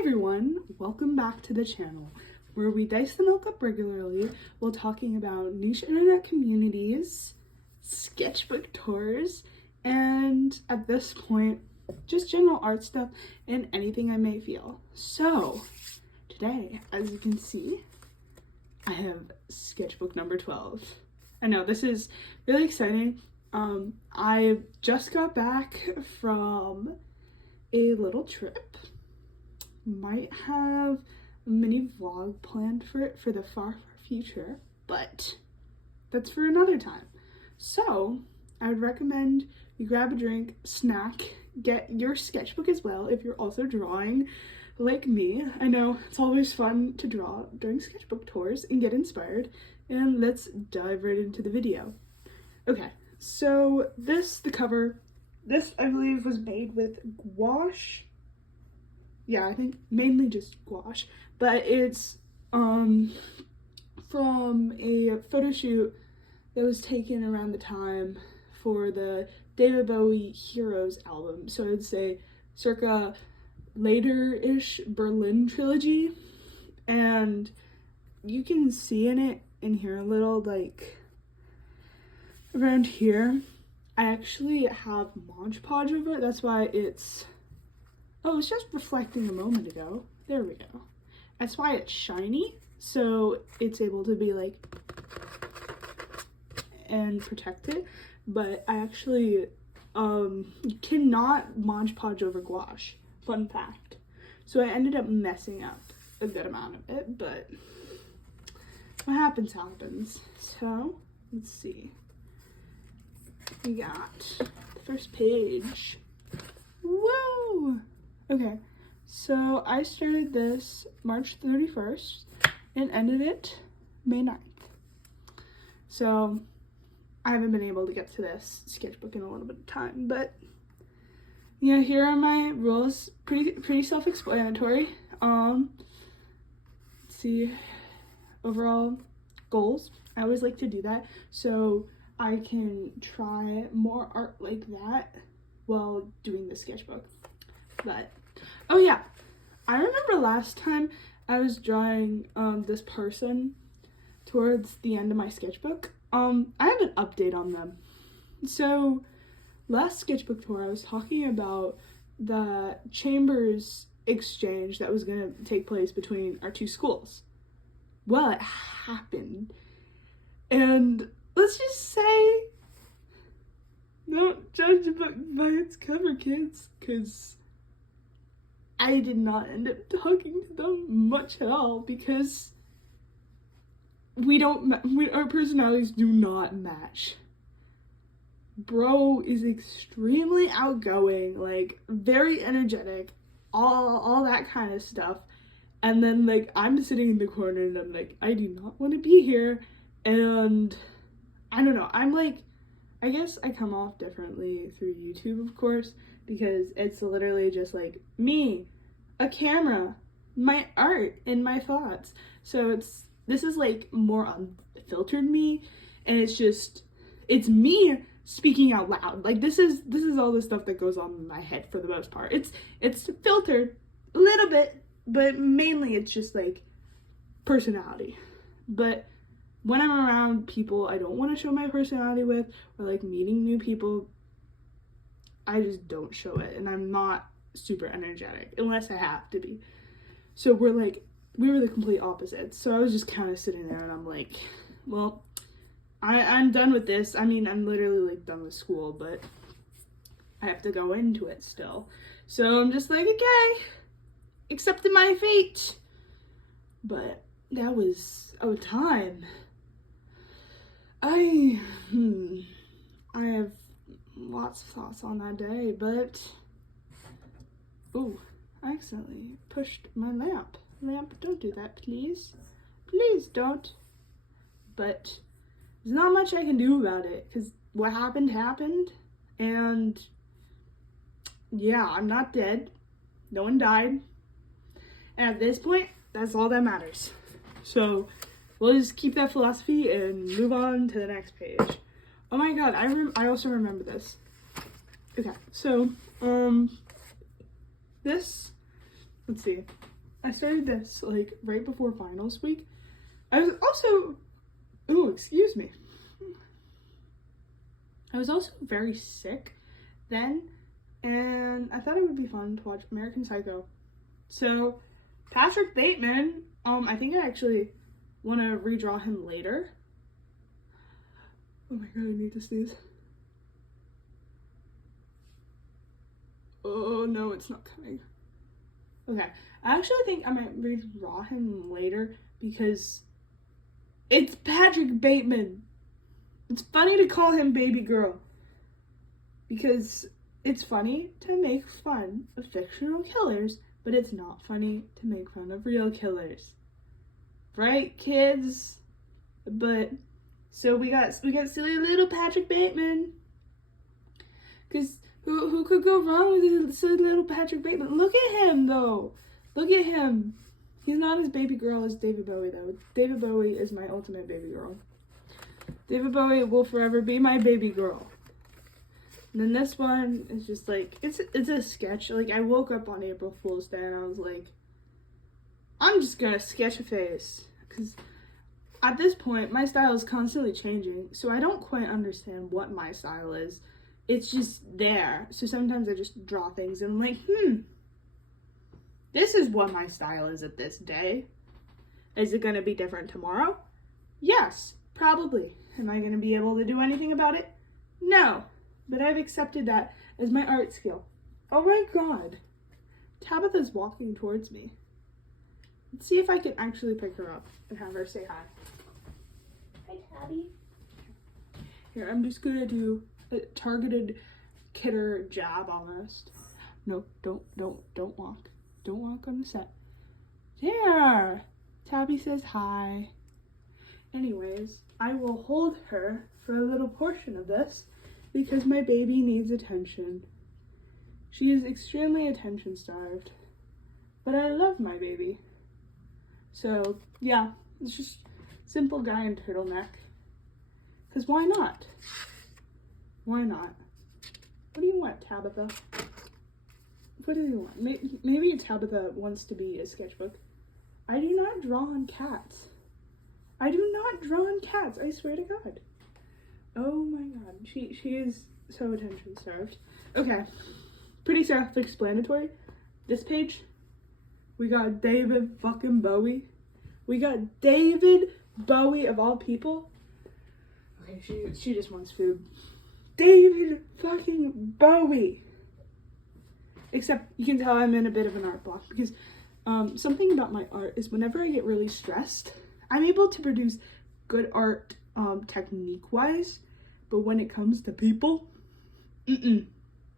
everyone, welcome back to the channel where we dice the milk up regularly while talking about niche internet communities, sketchbook tours, and at this point, just general art stuff and anything I may feel. So, today, as you can see, I have sketchbook number 12. I know, this is really exciting. I just got back from a little trip. Might have a mini vlog planned for it for the far future, but that's for another time. So I would recommend you grab a drink, snack, get your sketchbook as well if you're also drawing like me. I know it's always fun to draw during sketchbook tours and get inspired, and let's dive right into the video. Okay, so the cover, this I believe was made with gouache. Yeah, I think mainly just gouache, but it's from a photo shoot that was taken around the time for the David Bowie Heroes album. So I'd say circa later-ish Berlin trilogy, and you can see in here a little, like around here. I actually have Mod Podge over it. That's why it's, oh, it's just reflecting a moment ago. There we go. That's why it's shiny, so it's able to be like, and protect it. But I actually, you cannot Mod Podge over gouache. Fun fact. So I ended up messing up a good amount of it, but what happens happens. So, let's see. We got the first page. Woo! Okay, so I started this March 31st and ended it May 9th. So I haven't been able to get to this sketchbook in a little bit of time, but yeah, here are my rules. Pretty self-explanatory. Let's see, overall goals. I always like to do that so I can try more art like that while doing the sketchbook. But oh yeah, I remember last time I was drawing this person towards the end of my sketchbook. I have an update on them. So last sketchbook tour I was talking about the Chambers exchange that was going to take place between our two schools. Well, it happened, and let's just say, don't judge a book by its cover, kids, because I did not end up talking to them much at all because our personalities do not match. Bro is extremely outgoing, like very energetic, all that kind of stuff. And then like I'm sitting in the corner and I'm like, I do not want to be here. And I don't know, I'm like, I guess I come off differently through YouTube, of course, because it's literally just like me, a camera, my art, and my thoughts. So this is like more unfiltered me, and it's me speaking out loud. Like this is all the stuff that goes on in my head for the most part. It's filtered a little bit, but mainly it's just like personality. But when I'm around people I don't want to show my personality with, or like meeting new people, I just don't show it, and I'm not super energetic unless I have to be. So we were the complete opposites. So I was just kind of sitting there and I'm like, well, I'm done with this. I mean, I'm literally like done with school, but I have to go into it still. So I'm just like, okay, accepting my fate. But that was a time. I have lots of thoughts on that day, but ooh, I accidentally pushed my lamp. Lamp, don't do that, please. Please don't. But there's not much I can do about it, because what happened, and yeah, I'm not dead. No one died. And at this point, that's all that matters. So we'll just keep that philosophy and move on to the next page. Oh my god, I also remember this. Okay, so, this, let's see. I started this like right before finals week. I was also, oh, excuse me. I was also very sick then, and I thought it would be fun to watch American Psycho. So, Patrick Bateman, I think I actually want to redraw him later. Oh my god, I need to sneeze. Oh no, it's not coming. Okay, I actually think I might redraw him later because it's Patrick Bateman. It's funny to call him baby girl because it's funny to make fun of fictional killers, but it's not funny to make fun of real killers. Right, kids? But so we got silly little Patrick Bateman. Cause who could go wrong with silly little Patrick Bateman? Look at him though. Look at him. He's not as baby girl as David Bowie though. David Bowie is my ultimate baby girl. David Bowie will forever be my baby girl. And then this one is just like, it's a sketch. Like, I woke up on April Fool's Day and I was like, I'm just gonna sketch a face. Because at this point, my style is constantly changing. So I don't quite understand what my style is. It's just there. So sometimes I just draw things and I'm like, this is what my style is at this day. Is it gonna be different tomorrow? Yes, probably. Am I gonna be able to do anything about it? No. But I've accepted that as my art skill. Oh my god. Tabitha's walking towards me. Let's see if I can actually pick her up and have her say hi. Hi, Tabby. Here, I'm just gonna do a targeted kidder jab almost. No, don't walk. Don't walk on the set. There! Tabby says hi. Anyways, I will hold her for a little portion of this because my baby needs attention. She is extremely attention starved, but I love my baby. So yeah, it's just simple guy in turtleneck. Cause why not? Why not? What do you want, Tabitha? What do you want? Maybe Tabitha wants to be a sketchbook. I do not draw on cats. I do not draw on cats, I swear to God. Oh my god, she is so attention starved. Okay, pretty self-explanatory. This page, we got David fucking Bowie. We got David Bowie of all people. Okay, she just wants food. David fucking Bowie. Except you can tell I'm in a bit of an art block because something about my art is whenever I get really stressed, I'm able to produce good art technique-wise, but when it comes to people,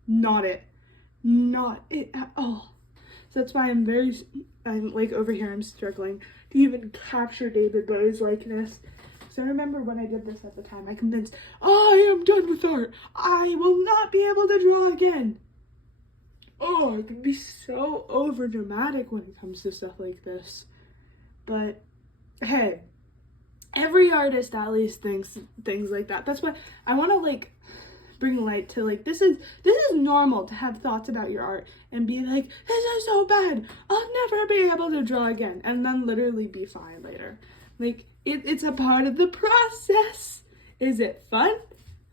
not it at all. So that's why I'm like over here, I'm struggling to even capture David Bowie's likeness. So I remember when I did this at the time, I convinced, I am done with art. I will not be able to draw again. Oh, I can be so over dramatic when it comes to stuff like this. But hey, every artist at least thinks things like that. That's why I want to like bring light to like this is normal to have thoughts about your art and be like, this is so bad, I'll never be able to draw again, and then literally be fine later. Like it's a part of the process. Is it fun?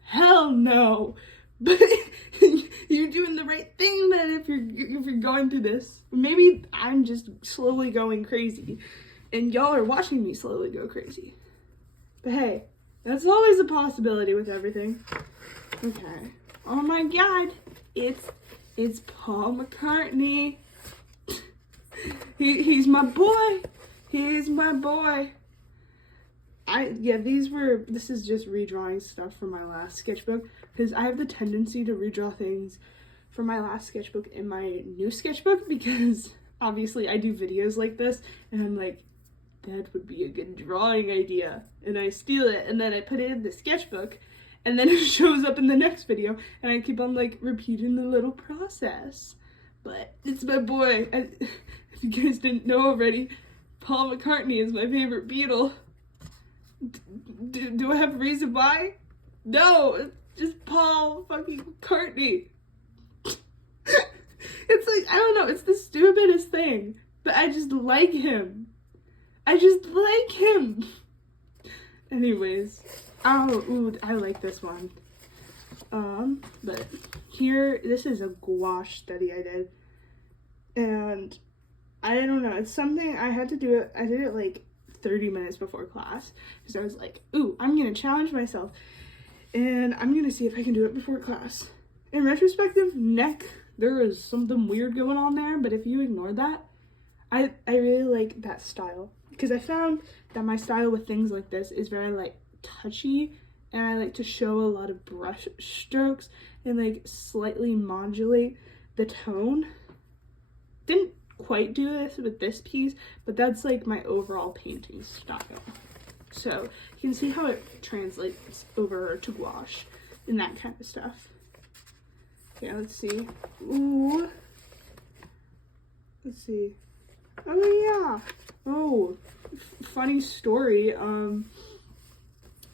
Hell no. But you're doing the right thing then if you're going through this. Maybe I'm just slowly going crazy and y'all are watching me slowly go crazy. But hey, that's always a possibility with everything. Okay. Oh my god. It's Paul McCartney. He's my boy. He's my boy. This is just redrawing stuff from my last sketchbook because I have the tendency to redraw things from my last sketchbook in my new sketchbook because obviously I do videos like this and I'm like, that would be a good drawing idea, and I steal it and then I put it in the sketchbook and then it shows up in the next video and I keep on like repeating the little process. But it's my boy. If you guys didn't know already, Paul McCartney is my favorite Beatle. Do I have a reason why? No, it's just Paul fucking McCartney. It's like, I don't know, it's the stupidest thing. but I just like him. I just like him. Anyways, ooh, I like this one. But here, this is a gouache study I did, and I don't know, it's something I had to do it. I did it like 30 minutes before class because I was like, ooh, I'm gonna challenge myself and I'm gonna see if I can do it before class. In retrospective, neck, there is something weird going on there, but if you ignore that, I really like that style because I found that my style with things like this is very like touchy, and I like to show a lot of brush strokes and like slightly modulate the tone. Didn't quite do this with this piece, but that's like my overall painting style. So you can see how it translates over to gouache and that kind of stuff. Okay, let's see. Ooh. Let's see. Oh yeah. Oh, funny story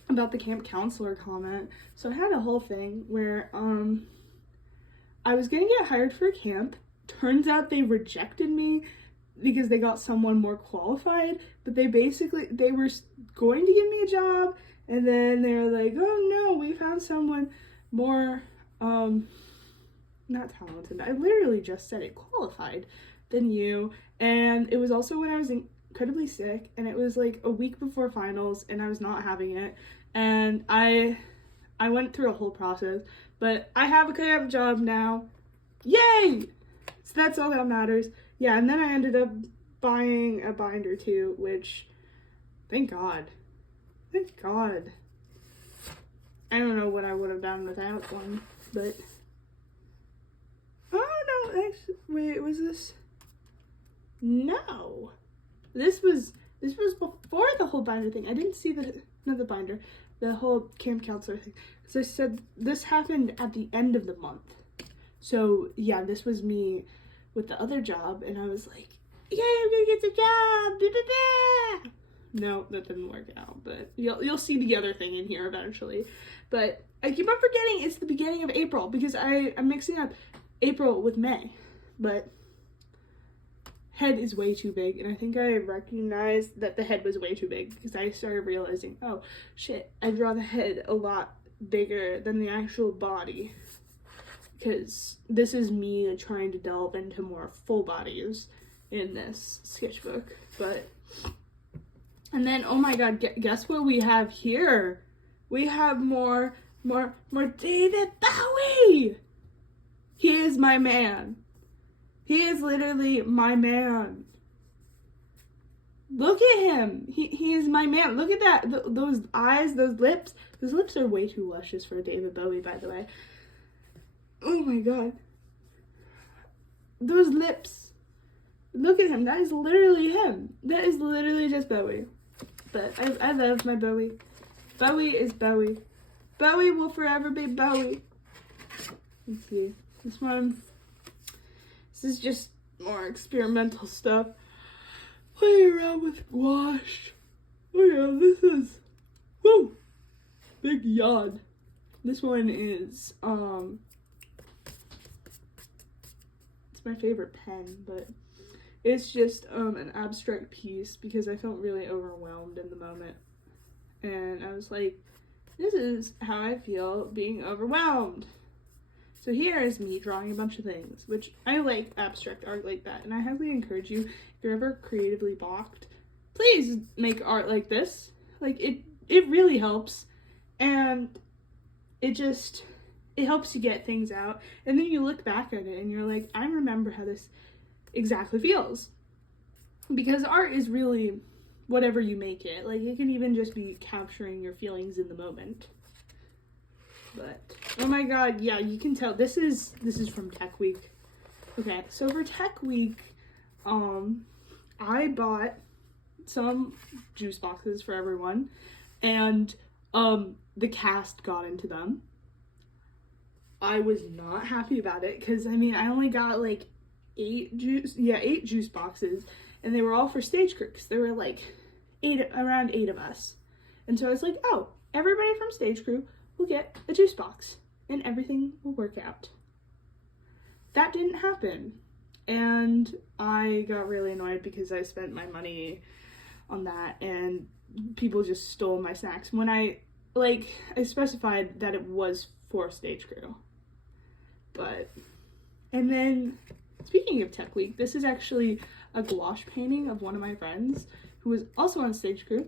about the camp counselor comment. So I had a whole thing where I was gonna get hired for a camp. Turns out they rejected me because they got someone more qualified, but they were going to give me a job, and then they were like, oh no, we found someone more not talented, I literally just said it, qualified than you. And it was also when I was incredibly sick, and it was like a week before finals, and I was not having it, and I went through a whole process, but I have a camp job now. Yay! So that's all that matters. Yeah, and then I ended up buying a binder too, which, thank God. Thank God. I don't know what I would have done without one, but... Oh, no, actually, wait, was this? No. This was before the whole binder thing. I didn't see not the binder, the whole camp counselor thing. So I said this happened at the end of the month. So, yeah, this was me with the other job, and I was like, yay, I'm gonna get the job! Da, da, da. No, that didn't work out, but you'll see the other thing in here eventually. But I keep on forgetting it's the beginning of April, because I'm mixing up April with May. But head is way too big, and I think I recognized that the head was way too big, because I started realizing, oh, shit, I draw the head a lot bigger than the actual body. Because this is me trying to delve into more full bodies in this sketchbook. But, and then, oh my god, guess what we have here? We have more David Bowie! He is my man. He is literally my man. Look at him. He is my man. Look at that. Those eyes, those lips. Those lips are way too luscious for David Bowie, by the way. Oh my god. Those lips. Look at him. That is literally him. That is literally just Bowie. But I love my Bowie. Bowie is Bowie. Bowie will forever be Bowie. Let's see. This one. This is just more experimental stuff. Playing around with gouache. Oh yeah, this is. Woo! Big yawn. This one is, my favorite pen, but it's just an abstract piece because I felt really overwhelmed in the moment, and I was like, this is how I feel being overwhelmed. So here is me drawing a bunch of things, which I like abstract art like that, and I highly encourage you, if you're ever creatively blocked, please make art like this. Like, it really helps, and it helps you get things out, and then you look back at it and you're like, I remember how this exactly feels. Because art is really whatever you make it. Like, it can even just be capturing your feelings in the moment. But, oh my god, yeah, you can tell, this is from Tech Week. Okay, so for Tech Week, I bought some juice boxes for everyone, and the cast got into them. I was not happy about it, because, I mean, I only got, like, 8 juice boxes, and they were all for stage crew, because there were, like, around 8 of us. And so I was like, oh, everybody from stage crew will get a juice box, and everything will work out. That didn't happen. and I got really annoyed because I spent my money on that and people just stole my snacks when I specified that it was for Stage Crew. But, and then speaking of Tech Week, this is actually a gouache painting of one of my friends who was also on Stage Crew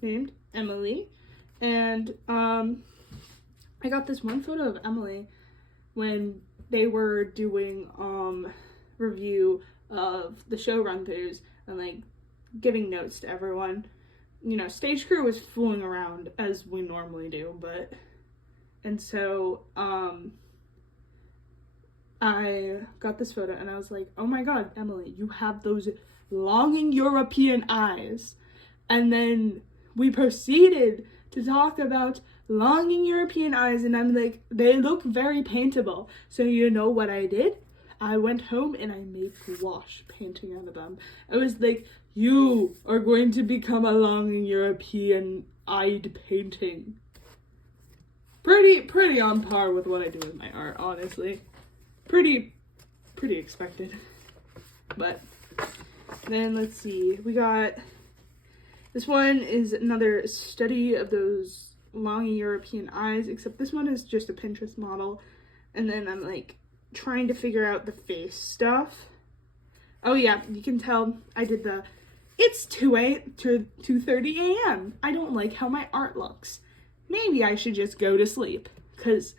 named Emily. And I got this one photo of Emily when they were doing review of the show run-throughs and like giving notes to everyone. You know, Stage Crew was fooling around as we normally do, but and so I got this photo and I was like, oh my god, Emily, you have those longing European eyes. And then we proceeded to talk about longing European eyes, and I'm like, they look very paintable. So you know what I did? I went home and I made gouache painting out of them. I was like, you are going to become a longing European eyed painting. Pretty on par with what I do with my art, honestly. Pretty expected. But then let's see, we got, this one is another study of those longing European eyes, except this one is just a Pinterest model, and then I'm like trying to figure out the face stuff. Oh yeah, you can tell I did the it's 2:30 a.m. I don't like how my art looks. Maybe I should just go to sleep, because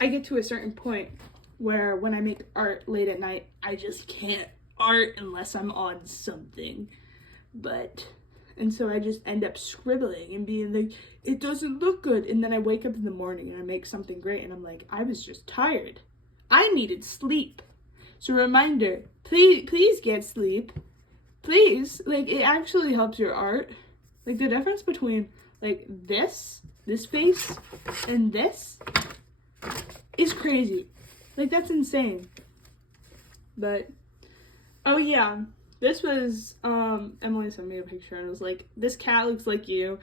I get to a certain point where when I make art late at night, I just can't art unless I'm on something. And so I just end up scribbling and being like, it doesn't look good. And then I wake up in the morning and I make something great and I'm like, I was just tired. I needed sleep. So reminder, please get sleep. Please, like, it actually helps your art. Like, the difference between, like, this face, and this is crazy. Like, that's insane. But, oh yeah, this was, Emily sent me a picture and was like, this cat looks like you.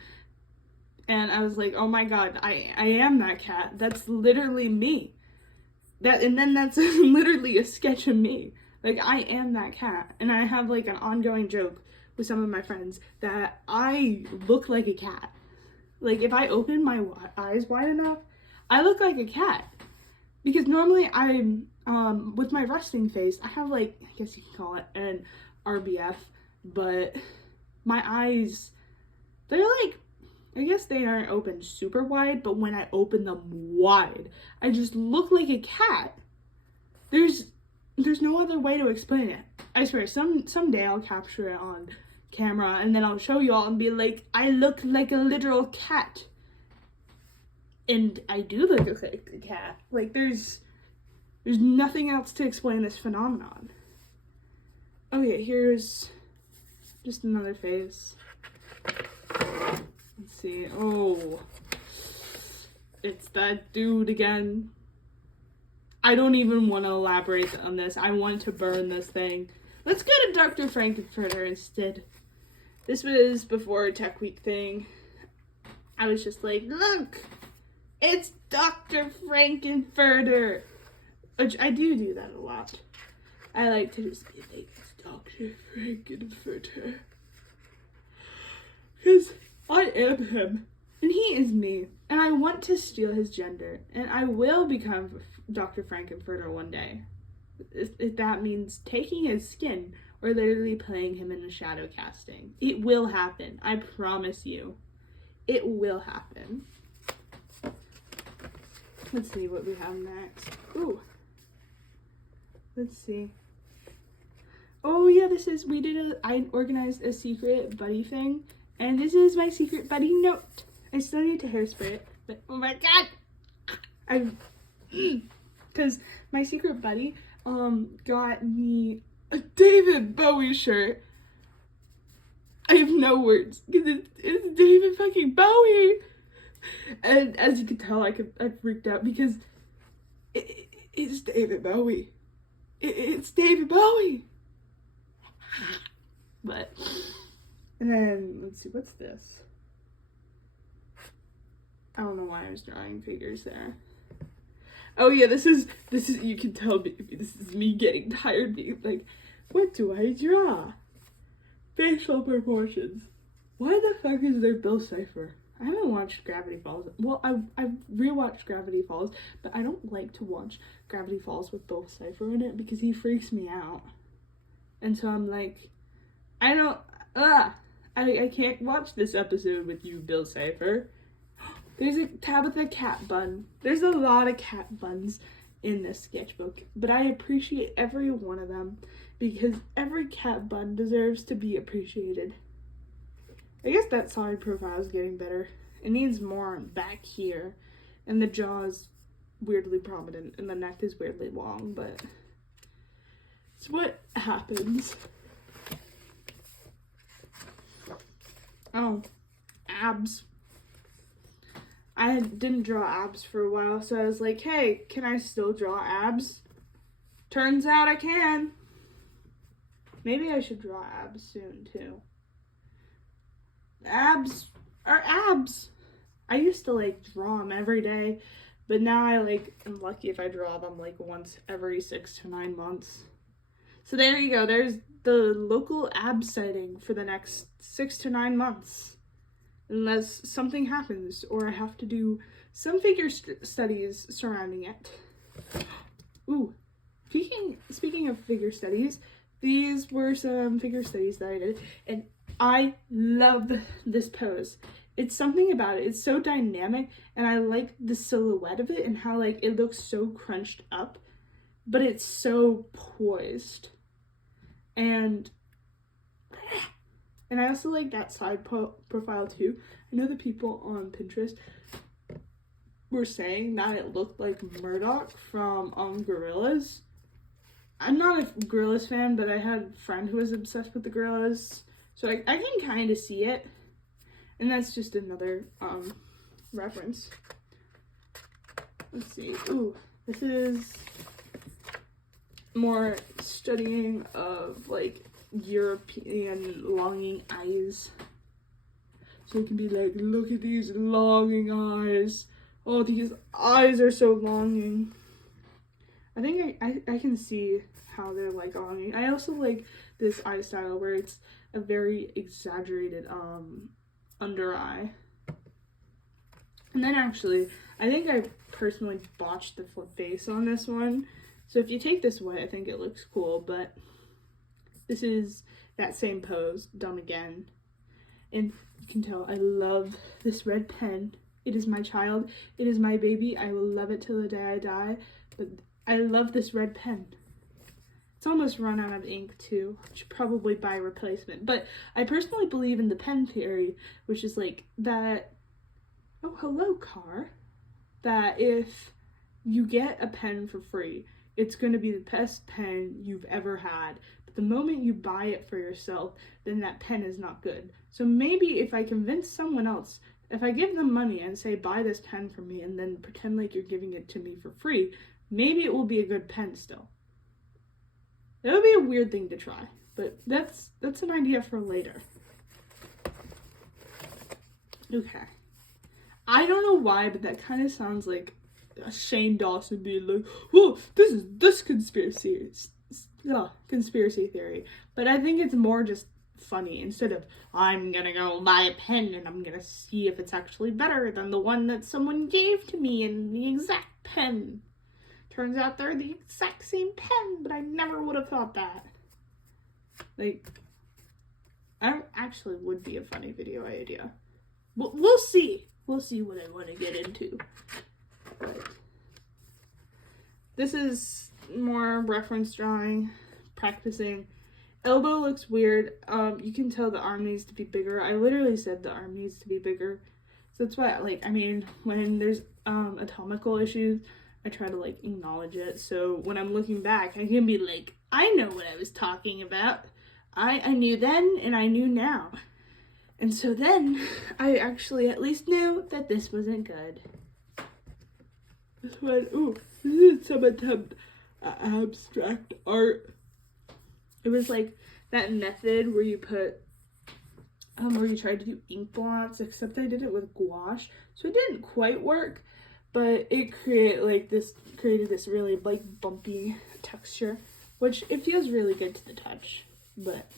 And I was like, oh my god, I am that cat. That's literally me. And then that's literally a sketch of me. Like, I am that cat. And I have, like, an ongoing joke with some of my friends that I look like a cat. Like, if I open my eyes wide enough, I look like a cat. Because normally I'm, with my resting face, I have, like, I guess you can call it an RBF, but my eyes, they're like, I guess they aren't open super wide, but when I open them wide, I just look like a cat. There's no other way to explain it. I swear, someday I'll capture it on camera and then I'll show you all and be like, I look like a literal cat. And I do look like a cat. Like, there's nothing else to explain this phenomenon. Okay, here's just another face. Let's see. Oh, it's that dude again. I don't even want to elaborate on this. I want to burn this thing. Let's go to Dr. Frankenfurter instead. This was before a Tech Week thing. I was just like, look, it's Dr. Frankenfurter. Which I do that a lot. I like to just be like, it's Dr. Frankenfurter. Because I am him. And he is me. And I want to steal his gender. And I will become Dr. Frankenfurter one day. If that means taking his skin or literally playing him in a shadow casting. It will happen. I promise you. It will happen. Let's see what we have next. Ooh. Let's see. Oh yeah, I organized a secret buddy thing. And this is my secret buddy note. I still need to hairspray it, but oh my god! Because my secret buddy, got me a David Bowie shirt. I have no words, because it's David fucking Bowie! And as you can tell, I freaked out, because it's David Bowie. It's David Bowie! But, and then, let's see, what's this? I don't know why I was drawing figures there. Oh yeah, this is you can tell me this is me getting tired being like, what do I draw? Facial proportions. Why the fuck is there Bill Cipher? I haven't watched Gravity Falls. Well, I've rewatched Gravity Falls, but I don't like to watch Gravity Falls with Bill Cipher in it because he freaks me out. And so I'm like, I can't watch this episode with you, Bill Cipher. There's a Tabitha cat bun. There's a lot of cat buns in this sketchbook, but I appreciate every one of them because every cat bun deserves to be appreciated. I guess that side profile is getting better. It needs more back here, and the jaw is weirdly prominent, and the neck is weirdly long, but it's what happens. Oh, abs. I didn't draw abs for a while, so I was like, hey, can I still draw abs? Turns out I can. Maybe I should draw abs soon, too. Abs are abs. I used to, like, draw them every day, but now I'm lucky if I draw them, like, once every 6 to 9 months. So there you go. There's the local ab sighting for the next 6 to 9 months. Unless something happens or I have to do some figure studies surrounding it. Ooh, speaking of figure studies, these were some figure studies that I did, and I love this pose. It's something about it. It's so dynamic, and I like the silhouette of it and how like it looks so crunched up, but it's so poised. And I also like that side profile too. I know the people on Pinterest were saying that it looked like Murdoch from Gorillaz. I'm not a Gorillaz fan, but I had a friend who was obsessed with the Gorillaz, so I can kind of see it. And that's just another reference. Let's see. Ooh, this is more studying of like European longing eyes. So it can be like, look at these longing eyes. Oh, these eyes are so longing. I think I can see how they're like longing. I also like this eye style where it's a very exaggerated under eye. And then actually, I think I personally botched the face on this one. So if you take this away, I think it looks cool, but this is that same pose done again. And you can tell I love this red pen. It is my child. It is my baby. I will love it till the day I die. But I love this red pen. It's almost run out of ink too. I should probably buy a replacement. But I personally believe in the pen theory, which is like that, oh, hello, car. That if you get a pen for free, it's going to be the best pen you've ever had. But the moment you buy it for yourself, then that pen is not good. So maybe if I convince someone else, if I give them money and say, buy this pen for me, and then pretend like you're giving it to me for free, maybe it will be a good pen still. That would be a weird thing to try, but that's an idea for later. Okay. I don't know why, but that kind of sounds like Shane Dawson being like, "Whoa, this conspiracy theory." But I think it's more just funny. Instead of, I'm gonna go buy a pen and I'm gonna see if it's actually better than the one that someone gave to me in the exact pen. Turns out they're the exact same pen, but I never would have thought that. Like, I actually would be a funny video idea. We'll see. We'll see what I want to get into. But this is more reference drawing, practicing. Elbow looks weird. You can tell the arm needs to be bigger. I literally said the arm needs to be bigger. So that's why, when there's anatomical issues, I try to, acknowledge it. So when I'm looking back, I can be like, I know what I was talking about. I knew then, and I knew now. And so then, I actually at least knew that this wasn't good. This one, ooh, this is some attempt at abstract art. It was like that method where you put, where you tried to do ink blots, except I did it with gouache. So it didn't quite work, but it created this really like bumpy texture, which it feels really good to the touch, but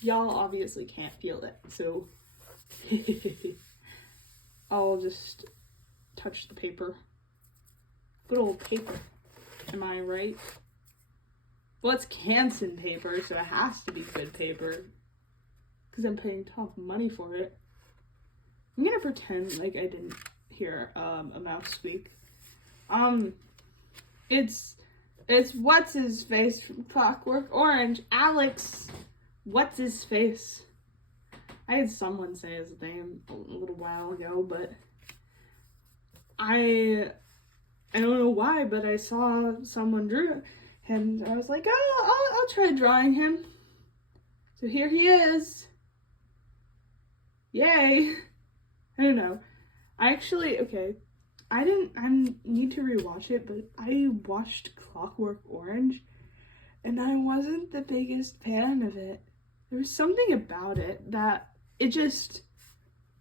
y'all obviously can't feel it, so I'll just touch the paper. Good old paper, am I right? Well, it's Canson paper, so it has to be good paper, because I'm paying top money for it. I'm gonna pretend like I didn't hear a mouse squeak. It's what's his face from Clockwork Orange, Alex. What's his face? I had someone say his name a little while ago, but I don't know why, but I saw someone drew it, and I was like, oh, I'll try drawing him. So here he is. Yay. I don't know. I need to rewatch it, but I watched Clockwork Orange, and I wasn't the biggest fan of it. There was something about it that it just,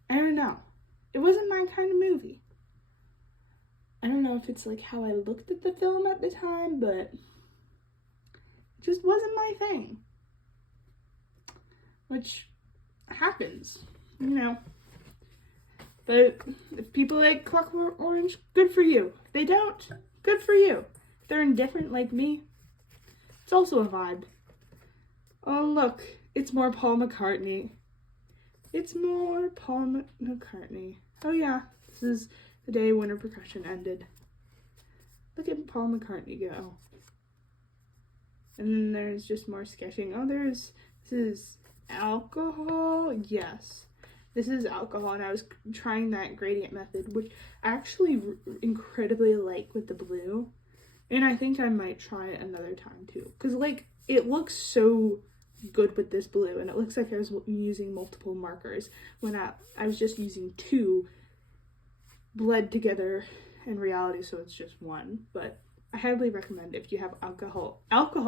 I don't know. It wasn't my kind of movie. I don't know if it's like how I looked at the film at the time, but it just wasn't my thing. Which happens, you know. But if people like Clockwork Orange, good for you. If they don't, good for you. If they're indifferent like me, it's also a vibe. Oh look, it's more Paul McCartney. It's more Paul McCartney. Oh yeah, this is the day Winter Percussion ended. Look at Paul McCartney go. And then there's just more sketching. Oh, this is alcohol. Yes, this is alcohol, and I was trying that gradient method, which I actually incredibly like with the blue. And I think I might try it another time too, because like it looks so good with this blue, and it looks like I was using multiple markers when I was just using two bled together in reality, so it's just one. But I highly recommend if you have alcohol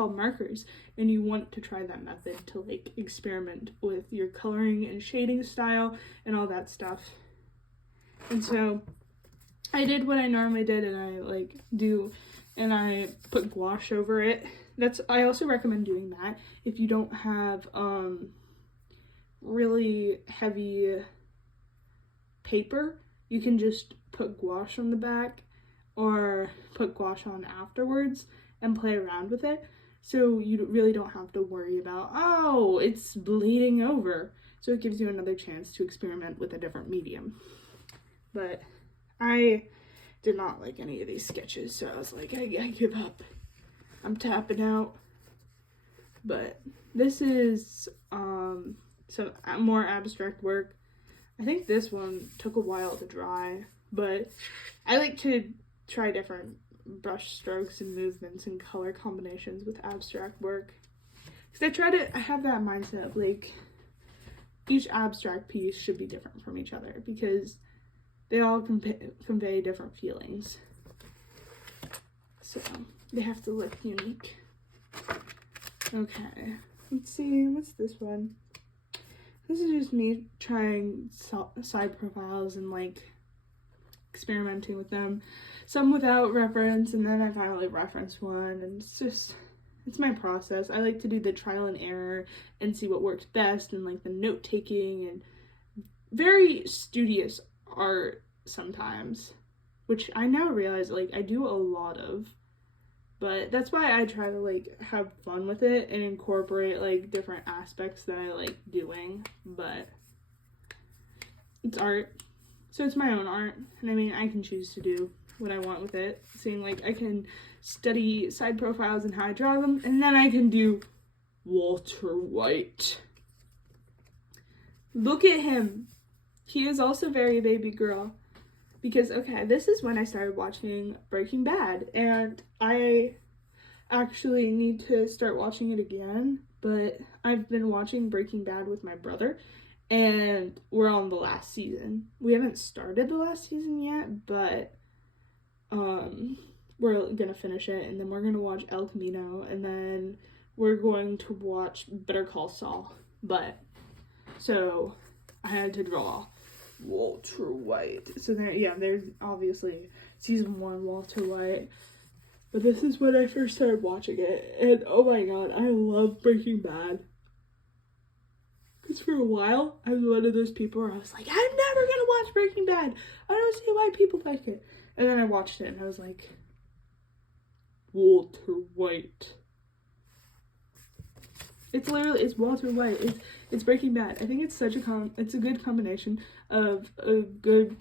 markers and you want to try that method to like experiment with your coloring and shading style and all that stuff. And so I did what I normally did, and I put gouache over it. I also recommend doing that if you don't have really heavy paper. You can just put gouache on the back or put gouache on afterwards and play around with it, so you really don't have to worry about, oh, it's bleeding over. So it gives you another chance to experiment with a different medium. But I did not like any of these sketches, so I was like, I give up. I'm tapping out. But this is some more abstract work. I think this one took a while to dry, but I like to try different brush strokes and movements and color combinations with abstract work. Because I try to have that mindset of like each abstract piece should be different from each other, because they all convey different feelings. So they have to look unique. Okay, let's see, what's this one? This is just me trying side profiles and like experimenting with them. Some without reference, and then I finally reference one, and it's my process. I like to do the trial and error and see what works best, and like the note taking and very studious art sometimes, which I now realize like I do a lot of. But that's why I try to like have fun with it and incorporate like different aspects that I like doing. But it's art, so it's my own art, and I mean I can choose to do what I want with it. Seeing like I can study side profiles and how I draw them, and then I can do Walter White. Look at him. He is also very baby girl. Because, okay, this is when I started watching Breaking Bad, and I actually need to start watching it again, but I've been watching Breaking Bad with my brother, and we're on the last season. We haven't started the last season yet, but we're gonna finish it, and then we're gonna watch El Camino, and then we're going to watch Better Call Saul. But, so, I had to draw Walter White. So there's obviously season 1 Walter White. But this is when I first started watching it, and oh my god, I love Breaking Bad. Because for a while, I was one of those people where I was like, I'm never gonna watch Breaking Bad. I don't see why people like it. And then I watched it and I was like, Walter White. It's Walter White. It's Breaking Bad. I think it's it's a good combination of a good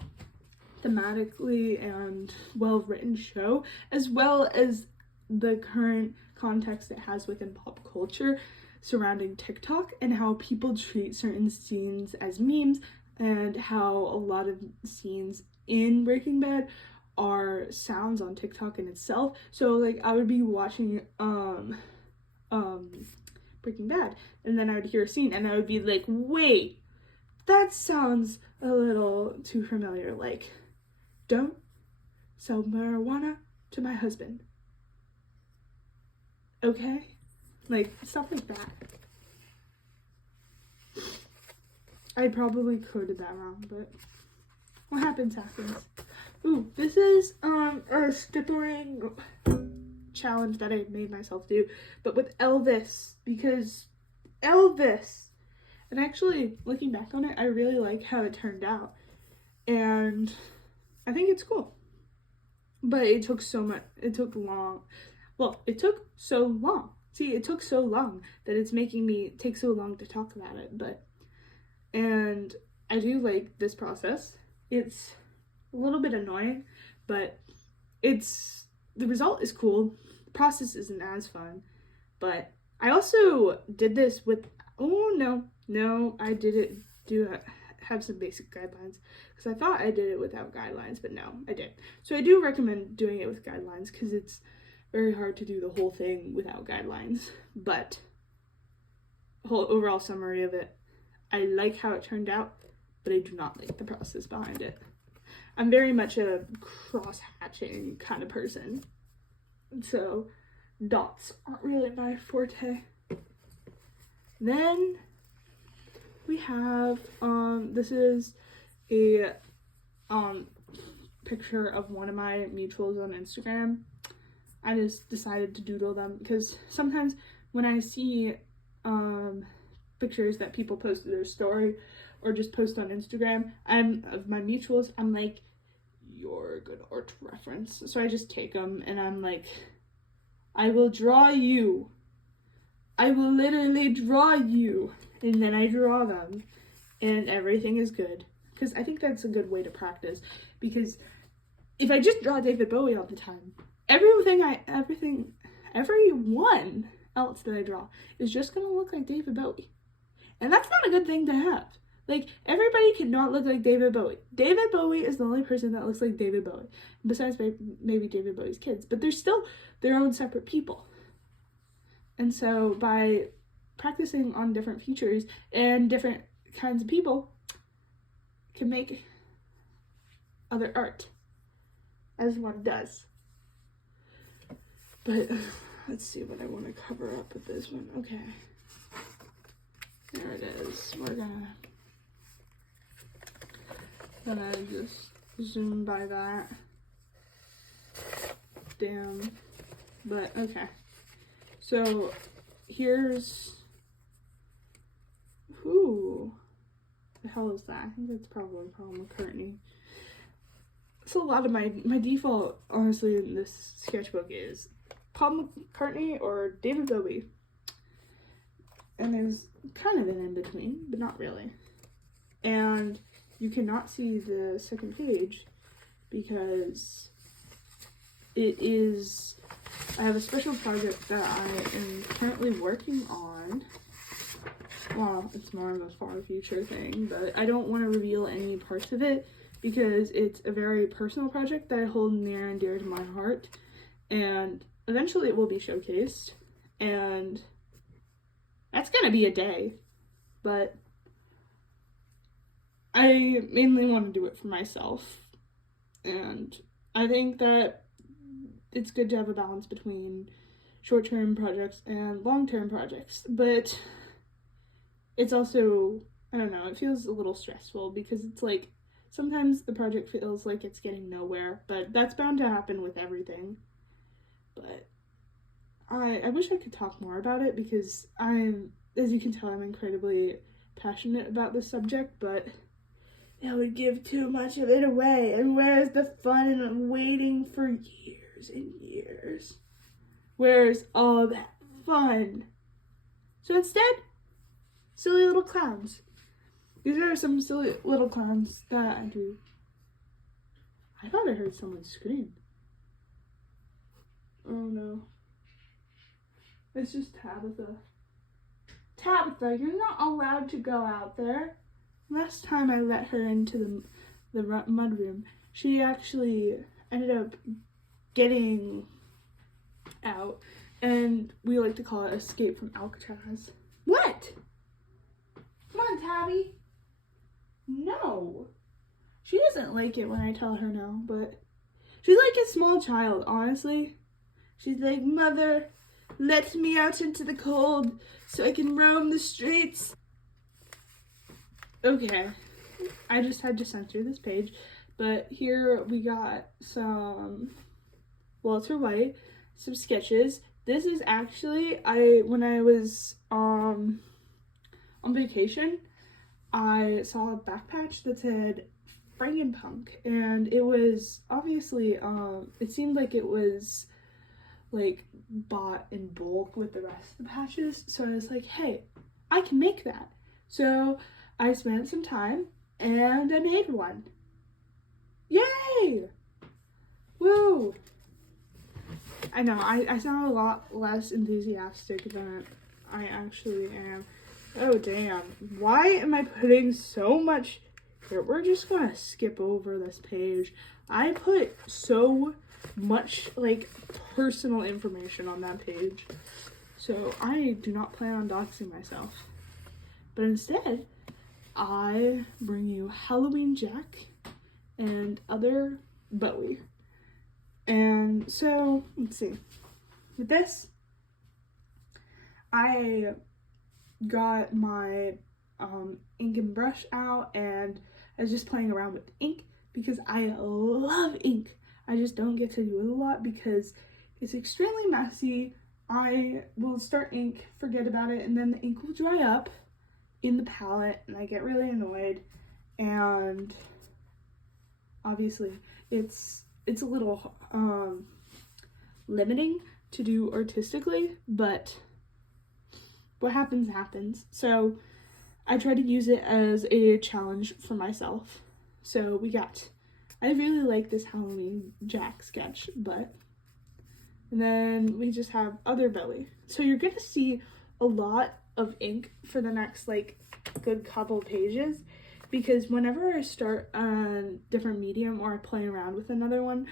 thematically and well-written show, as well as the current context it has within pop culture surrounding TikTok and how people treat certain scenes as memes, and how a lot of scenes in Breaking Bad are sounds on TikTok in itself. So like I would be watching Breaking Bad, and then I would hear a scene and I would be like, wait, that sounds a little too familiar. Like, don't sell marijuana to my husband. Okay? Like, stuff like that. I probably coded that wrong, but what happens happens. Ooh, this is a stippling challenge that I made myself do, but with Elvis, because Elvis. And actually, looking back on it, I really like how it turned out, and I think it's cool. But it took so much. It took long. Well, it took so long. See, it took so long that it's making me take so long to talk about it. And I do like this process. It's a little bit annoying, but the result is cool. The process isn't as fun, but I also did this with, I didn't have some basic guidelines, because I thought I did it without guidelines, but no, I didn't. So I do recommend doing it with guidelines, because it's very hard to do the whole thing without guidelines. But whole overall summary of it, I like how it turned out, but I do not like the process behind it. I'm very much a cross-hatching kind of person, so dots aren't really my forte. Then we have, this is a picture of one of my mutuals on Instagram. I just decided to doodle them because sometimes when I see pictures that people post to their story or just post on Instagram, of my mutuals, I'm like, you're a good art reference. So I just take them and I'm like, I will draw you. I will literally draw you. And then I draw them and everything is good. Because I think that's a good way to practice. Because if I just draw David Bowie all the time, everyone else that I draw is just going to look like David Bowie. And that's not a good thing to have. Like, everybody cannot look like David Bowie. David Bowie is the only person that looks like David Bowie. Besides maybe David Bowie's kids. But they're still their own separate people. And so by practicing on different features and different kinds of people can make other art, as one does. But let's see what I want to cover up with this one. Okay. There it is. We're gonna just zoom by that. Damn. But okay. So here's, the hell is that? I think that's probably Paul McCartney. So a lot of my default, honestly, in this sketchbook is Paul McCartney or David Bowie. And there's kind of an in-between, but not really. And you cannot see the second page because I have a special project that I am currently working on. Well, it's more of a far future thing, but I don't want to reveal any parts of it because it's a very personal project that I hold near and dear to my heart. And eventually it will be showcased. And that's going to be a day. But I mainly want to do it for myself. And I think that it's good to have a balance between short-term projects and long-term projects. But it's also, I don't know, it feels a little stressful because it's like sometimes the project feels like it's getting nowhere, but that's bound to happen with everything. But I wish I could talk more about it because as you can tell, I'm incredibly passionate about this subject, but that would give too much of it away. And where's the fun in waiting for years and years? Where's all that fun? So instead, silly little clowns. These are some silly little clowns that I do. I thought I heard someone scream. Oh no. It's just Tabitha. Tabitha, you're not allowed to go out there. Last time I let her into the mudroom, she actually ended up getting out, and we like to call it escape from Alcatraz. What? Come on, Tabby. No. She doesn't like it when I tell her no, but she's like a small child, honestly. She's like, Mother, let me out into the cold so I can roam the streets. Okay, I just had to censor this page, but here we got some Walter White, some sketches. This is actually, when I was on vacation, I saw a back patch that said Frankenpunk, and it was obviously, it seemed like it was like bought in bulk with the rest of the patches, so I was like, hey, I can make that. So I spent some time and I made one. Yay! Woo! I know, I sound a lot less enthusiastic than I actually am. Oh damn, why am I putting so much here? We're just gonna skip over this page. I put so much like personal information on that page, so I do not plan on doxing myself, but instead I bring you Halloween Jack and other Bowie. And so let's see, with this I got my ink and brush out, and I was just playing around with ink because I love ink. I just don't get to do it a lot because it's extremely messy. I will start ink, forget about it, and then the ink will dry up in the palette and I get really annoyed, and obviously it's a little limiting to do artistically, but what happens happens. So I try to use it as a challenge for myself. So I really like this Halloween Jack sketch, and then we just have other Bowie. So you're gonna see a lot of ink for the next like good couple pages, because whenever I start a different medium or I play around with another one,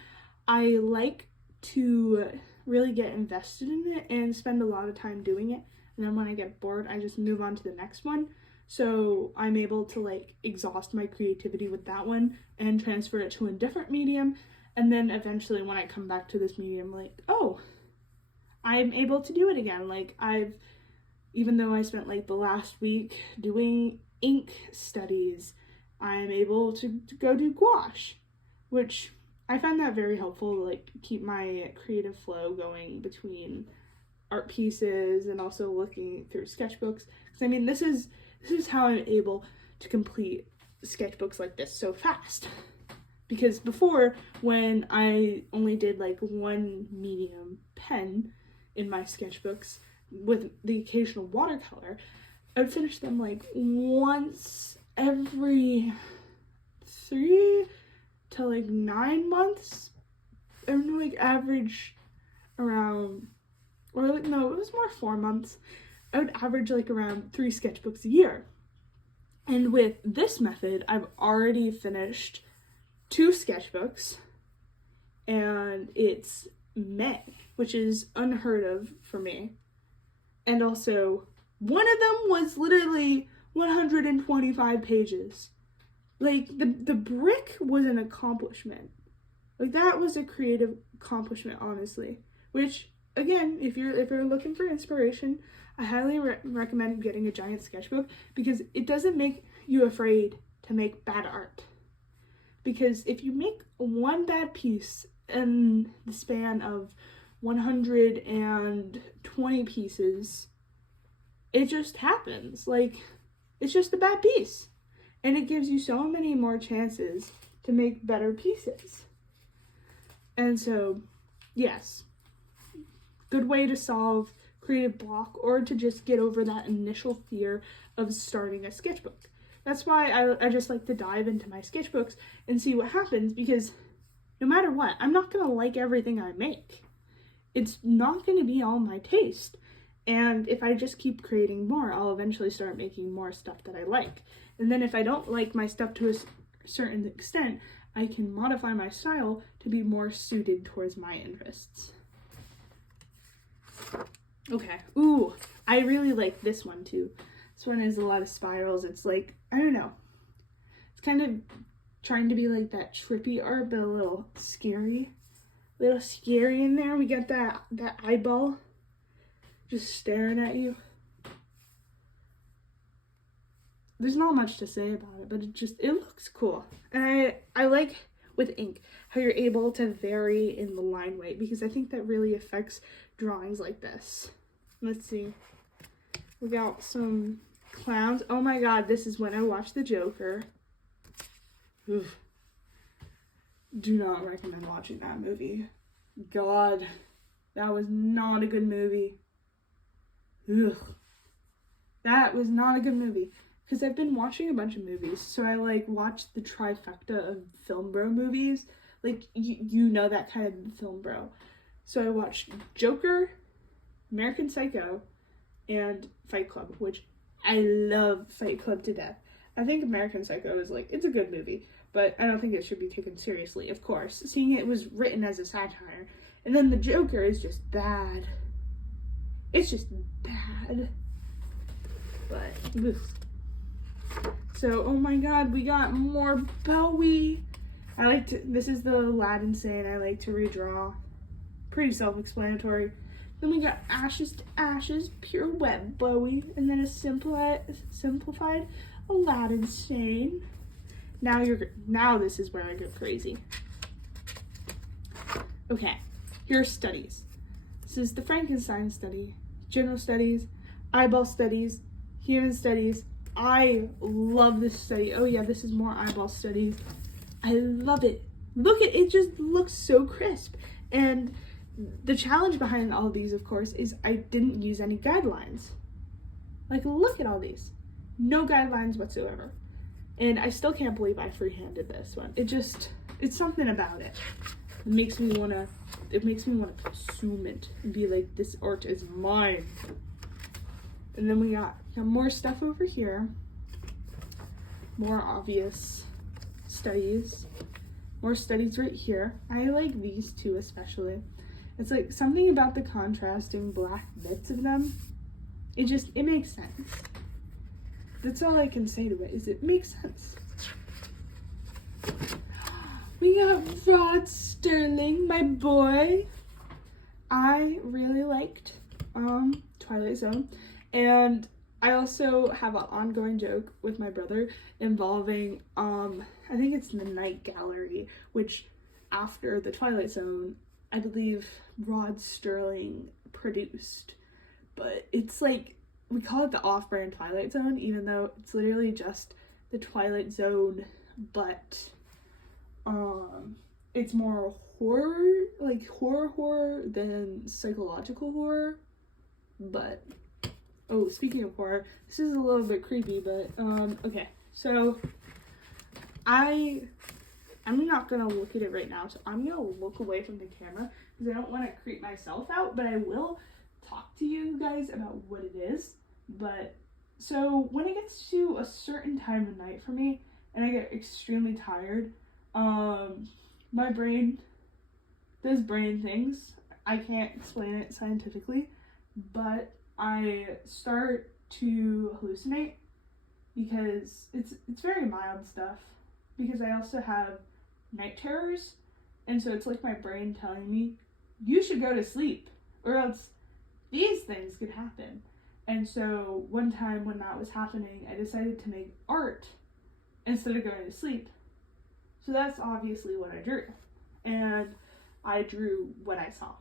I like to really get invested in it and spend a lot of time doing it. And then when I get bored, I just move on to the next one. So I'm able to like exhaust my creativity with that one and transfer it to a different medium. And then eventually when I come back to this medium, like, oh, I'm able to do it again. Like even though I spent like the last week doing ink studies, I'm able to go do gouache, which I find that very helpful to like keep my creative flow going between art pieces and also looking through sketchbooks. Because I mean, this is how I'm able to complete sketchbooks like this so fast. Because before, when I only did like one medium pen in my sketchbooks with the occasional watercolor, I would finish them like once every 3 to like 9 months. I would like average around, or like, no, it was more 4 months. I would average like around 3 sketchbooks a year. And with this method, I've already finished 2 sketchbooks, and it's May, which is unheard of for me. And also, one of them was literally 125 pages. Like, the brick was an accomplishment. Like, that was a creative accomplishment, honestly. Which, again, if you're looking for inspiration, I highly recommend getting a giant sketchbook, because it doesn't make you afraid to make bad art. because if you make one bad piece in the span of 120 pieces, it just happens. Like, it's just a bad piece. And it gives you so many more chances to make better pieces. And so, yes, good way to solve creative block or to just get over that initial fear of starting a sketchbook. That's why I just like to dive into my sketchbooks and see what happens, because no matter what, I'm not going to like everything I make. It's not going to be all my taste. And if I just keep creating more, I'll eventually start making more stuff that I like. And then if I don't like my stuff to a certain extent, I can modify my style to be more suited towards my interests. Okay. Ooh, I really like this one too. This one has a lot of spirals. It's like, I don't know. It's kind of trying to be like that trippy art, but a little scary. A little scary in there. We got that eyeball just staring at you. There's not much to say about it, but it looks cool. And I like with ink how you're able to vary in the line weight, because I think that really affects drawings like this. Let's see. We got some clowns. Oh my god, this is when I watched the Joker. Oof. Do not recommend watching that movie. God, that was not a good movie. Ugh. That was not a good movie. Because I've been watching a bunch of movies, so I like watched the trifecta of film bro movies. Like, you know that kind of film bro. So I watched Joker, American Psycho, and Fight Club, which I love Fight Club to death. I think American Psycho is like, it's a good movie, but I don't think it should be taken seriously, of course. Seeing it was written as a satire. And then the Joker is just bad. It's just bad. But, ugh. So, oh my god, we got more Bowie. This is the Aladdin saying I like to redraw. Pretty self-explanatory. Then we got Ashes to Ashes, Pure Wet Bowie, and then a simplified Aladdin stain. Now this is where I go crazy. Okay, here are studies. This is the Frankenstein study, general studies, eyeball studies, human studies. I love this study. Oh yeah, this is more eyeball studies. I love it. Look at it, just looks so crisp. And the challenge behind all of these, of course, is I didn't use any guidelines. Like, look at all these. No guidelines whatsoever. And I still can't believe I freehanded this one. It's something about it. It makes me wanna consume it and be like, this art is mine. And then we got more stuff over here. More obvious studies. More studies right here. I like these two especially. It's like something about the contrasting black bits of them. It makes sense. That's all I can say to it, is it makes sense. We got Rod Sterling, my boy. I really liked Twilight Zone. And I also have an ongoing joke with my brother involving, I think it's the Night Gallery, which after the Twilight Zone, I believe Rod Sterling produced. But it's like, we call it the off-brand Twilight Zone, even though it's literally just the Twilight Zone, but it's more horror, like horror than psychological horror. But oh, speaking of horror, this is a little bit creepy, but okay. So I'm not gonna look at it right now, so I'm gonna look away from the camera because I don't want to creep myself out, but I will talk to you guys about what it is. But so when it gets to a certain time of night for me and I get extremely tired, my brain does brain things. I can't explain it scientifically, but I start to hallucinate because it's very mild stuff, because I also have night terrors, and so it's like my brain telling me you should go to sleep or else these things could happen. And so one time when that was happening, I decided to make art instead of going to sleep. So that's obviously what I drew. And I drew what I saw.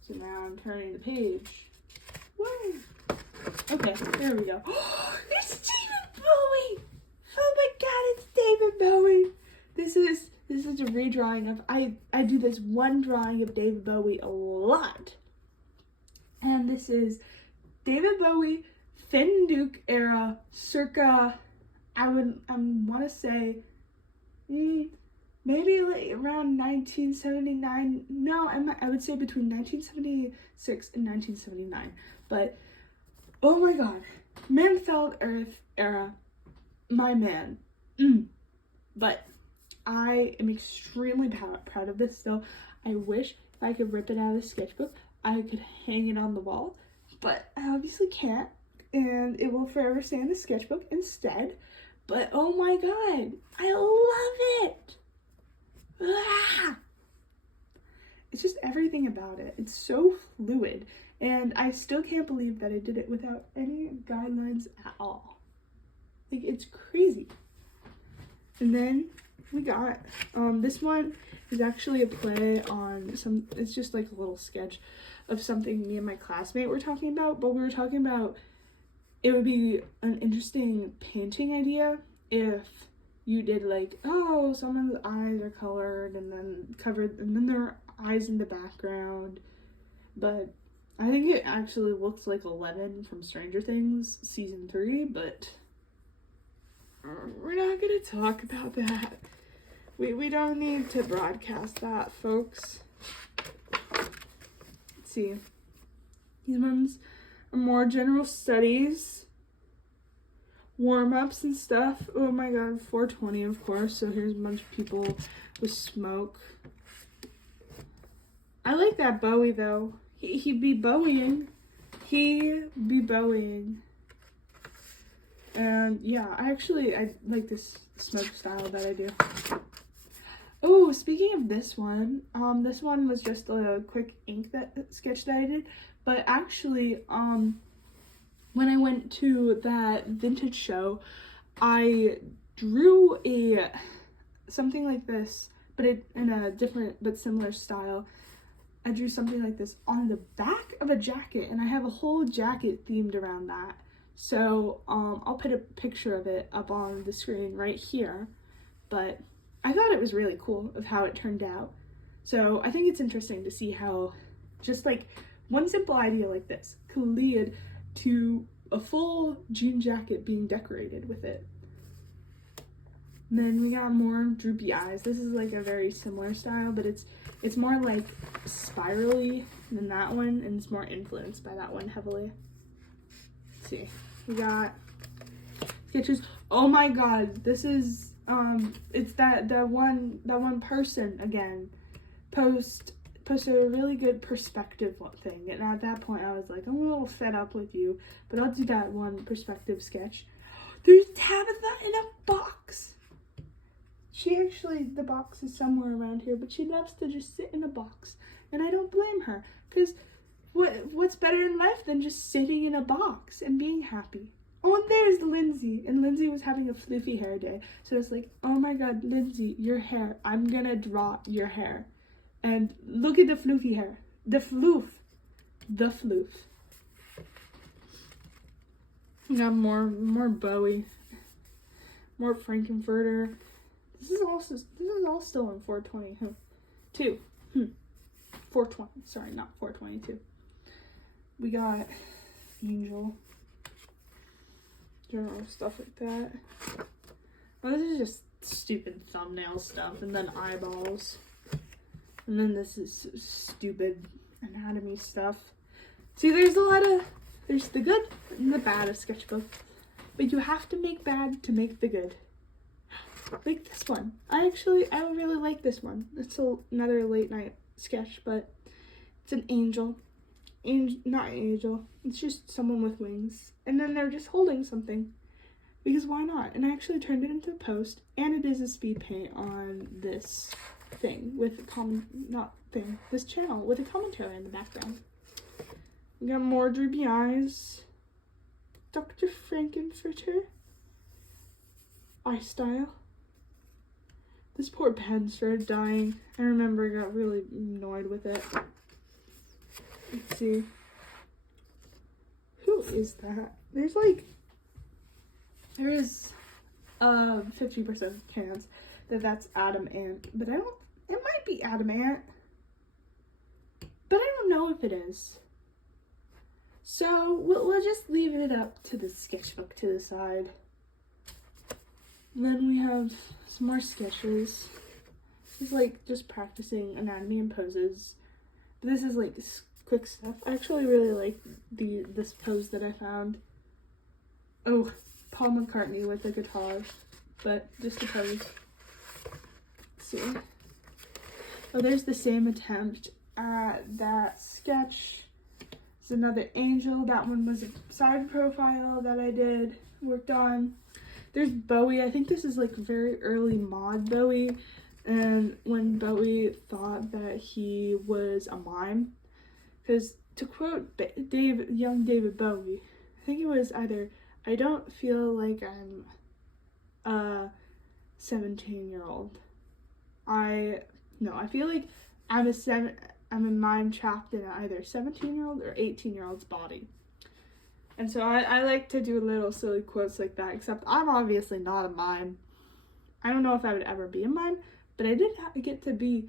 So now I'm turning the page. Woo! Okay, there we go. It's David Bowie! Oh my god, it's David Bowie! This is a redrawing of, I do this one drawing of David Bowie a lot. And this is David Bowie, Finn Duke era, circa, I want to say, maybe like around 1979. No, I would say between 1976 and 1979. But, oh my god, Man-Felled Earth era, my man. But I am extremely proud of this still. I wish if I could rip it out of the sketchbook, I could hang it on the wall, but I obviously can't, and it will forever stay in the sketchbook instead. But oh my god, I love it! Ah! It's just everything about it. It's so fluid, and I still can't believe that I did it without any guidelines at all. Like, it's crazy. And then we got, this one is actually a play on it's just like a little sketch of something me and my classmate were talking about, but we were talking about it would be an interesting painting idea if you did like, oh, someone's eyes are colored and then covered, and then there are eyes in the background. But I think it actually looks like Eleven from Stranger Things season 3, but we're not gonna talk about that. We don't need to broadcast that, folks. Let's see. These ones are more general studies, warm-ups and stuff. Oh my god, 420, of course. So here's a bunch of people with smoke. I like that Bowie, though. He'd be Bowieing. He'd be Bowieing. And yeah, I like this smoke style that I do. Oh, speaking of this one was just a quick ink sketch that I did, but actually, when I went to that vintage show, I drew something like this, but in a different but similar style. I drew something like this on the back of a jacket, and I have a whole jacket themed around that. So, I'll put a picture of it up on the screen right here, but I thought it was really cool of how it turned out. So I think it's interesting to see how just like one simple idea like this could lead to a full jean jacket being decorated with it. And then we got more droopy eyes. This is like a very similar style, but it's more like spirally than that one, and it's more influenced by that one heavily. Let's see. We got sketches. Oh my god, this is it's that one person again posted a really good perspective thing, and at that point I was like, I'm a little fed up with you, but I'll do that one perspective sketch. There's Tabitha in a box. The box is somewhere around here, but she loves to just sit in a box, and I don't blame her, because what's better in life than just sitting in a box and being happy? Oh, and there's Lindsay, and Lindsay was having a floofy hair day, so it's like, oh my god, Lindsay, your hair, I'm gonna draw your hair, and look at the floofy hair, the floof. We got more Bowie, more Frankenfurter. This is all still in 420. 420. Sorry, not 422. We got Angel. General stuff like that. Well, this is just stupid thumbnail stuff, and then eyeballs. And then this is stupid anatomy stuff. See, there's the good and the bad of Sketchbook. But you have to make bad to make the good. Like this one. I really like this one. It's another late night sketch, but it's an angel. Not an angel. It's just someone with wings. And then they're just holding something. Because why not? And I actually turned it into a post, and it is a speed paint on this thing with this channel with a commentary in the background. We got more droopy eyes. Dr. Frankenfurter. Eye style. This poor pen started dying. I remember I got really annoyed with it. Let's see. Who is that? There is 50% chance that that's Adam Ant, but it might be Adam Ant, but I don't know if it is. So we'll just leave it up to the sketchbook to decide. And then we have some more sketches. It's like just practicing anatomy and poses. But this is like quick stuff. I actually really like this pose that I found. Oh, Paul McCartney with a guitar, but just a pose. Let's see. Oh, there's the same attempt at that sketch. It's another angel. That one was a side profile that I worked on. There's Bowie. I think this is like very early mod Bowie. And when Bowie thought that he was a mime. Because to quote young David Bowie, I think it was either, I don't feel like I'm a 17-year-old. I feel like I'm a mime trapped in either 17-year-old or 18-year-old's body. And so I like to do little silly quotes like that, except I'm obviously not a mime. I don't know if I would ever be a mime, but I did get to be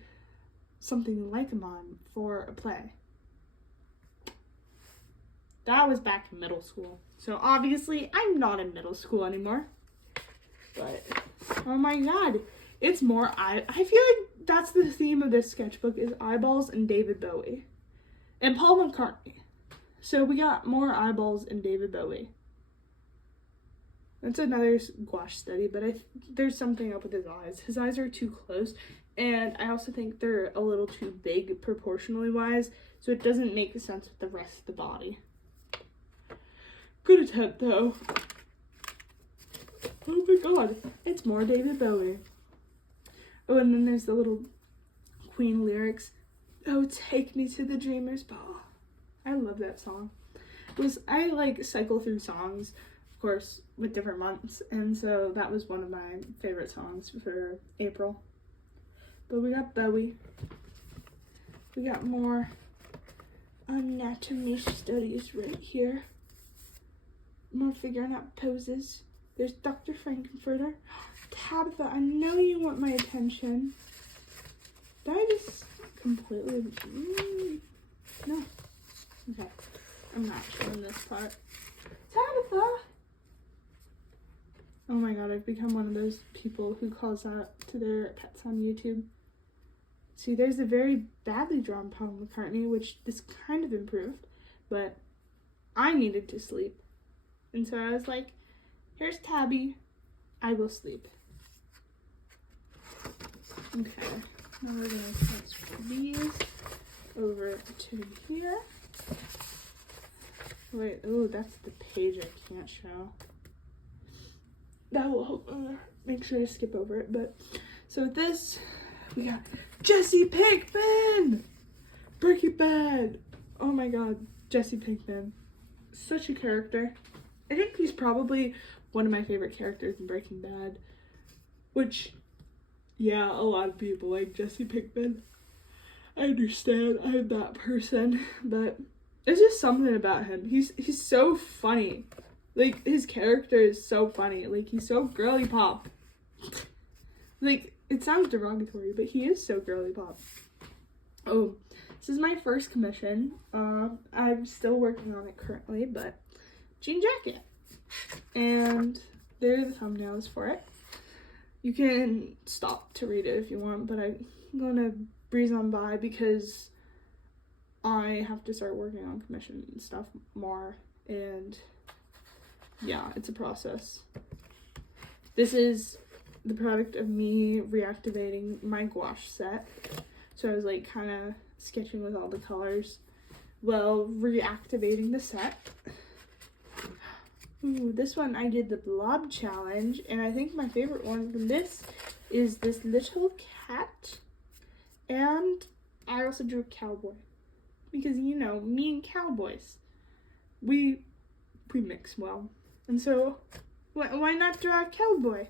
something like a mime for a play. That was back in middle school. So obviously I'm not in middle school anymore. But, oh my god, it's more, I feel like that's the theme of this sketchbook is eyeballs and David Bowie. And Paul McCartney. So we got more eyeballs in David Bowie. That's another gouache study, but there's something up with his eyes. His eyes are too close, and I also think they're a little too big proportionally wise, so it doesn't make sense with the rest of the body. Good attempt, though. Oh my god, it's more David Bowie. Oh, and then there's the little Queen lyrics. Oh, take me to the dreamer's ball. I love that song. I like cycle through songs, of course, with different months, and so that was one of my favorite songs for April. But we got Bowie. We got more anatomy studies right here. More figuring out poses. There's Dr. Frankenfurter. Tabitha, I know you want my attention. Did I just completely... No. Okay. I'm not showing this part. Tabitha! Oh my god, I've become one of those people who calls out to their pets on YouTube. See, there's a very badly drawn Paul McCartney, which this kind of improved, but I needed to sleep. And so I was like, here's Tabby, I will sleep. Okay, now we're gonna transfer these over to here. Wait, oh, that's the page I can't show. That will help make sure to skip over it. But so with this, we got Jesse Pinkman, Breaking Bad. Oh my god, Jesse Pinkman, such a character. I think he's probably one of my favorite characters in Breaking Bad. Which, yeah, a lot of people like Jesse Pinkman. I understand, I'm that person, but there's just something about him. He's so funny. Like, his character is so funny. Like, he's so girly pop. Like, it sounds derogatory, but he is so girly pop. Oh, this is my first commission. I'm still working on it currently, but jean jacket. And there are the thumbnails for it. You can stop to read it if you want, but I'm gonna breeze on by because I have to start working on commission and stuff more, and yeah, it's a process. This is the product of me reactivating my gouache set. So I was like kind of sketching with all the colors while reactivating the set. Ooh, this one I did the blob challenge, and I think my favorite one from this is this little cat, and I also drew a cowboy. Because, you know, me and cowboys, we mix well. And so, why not draw a cowboy?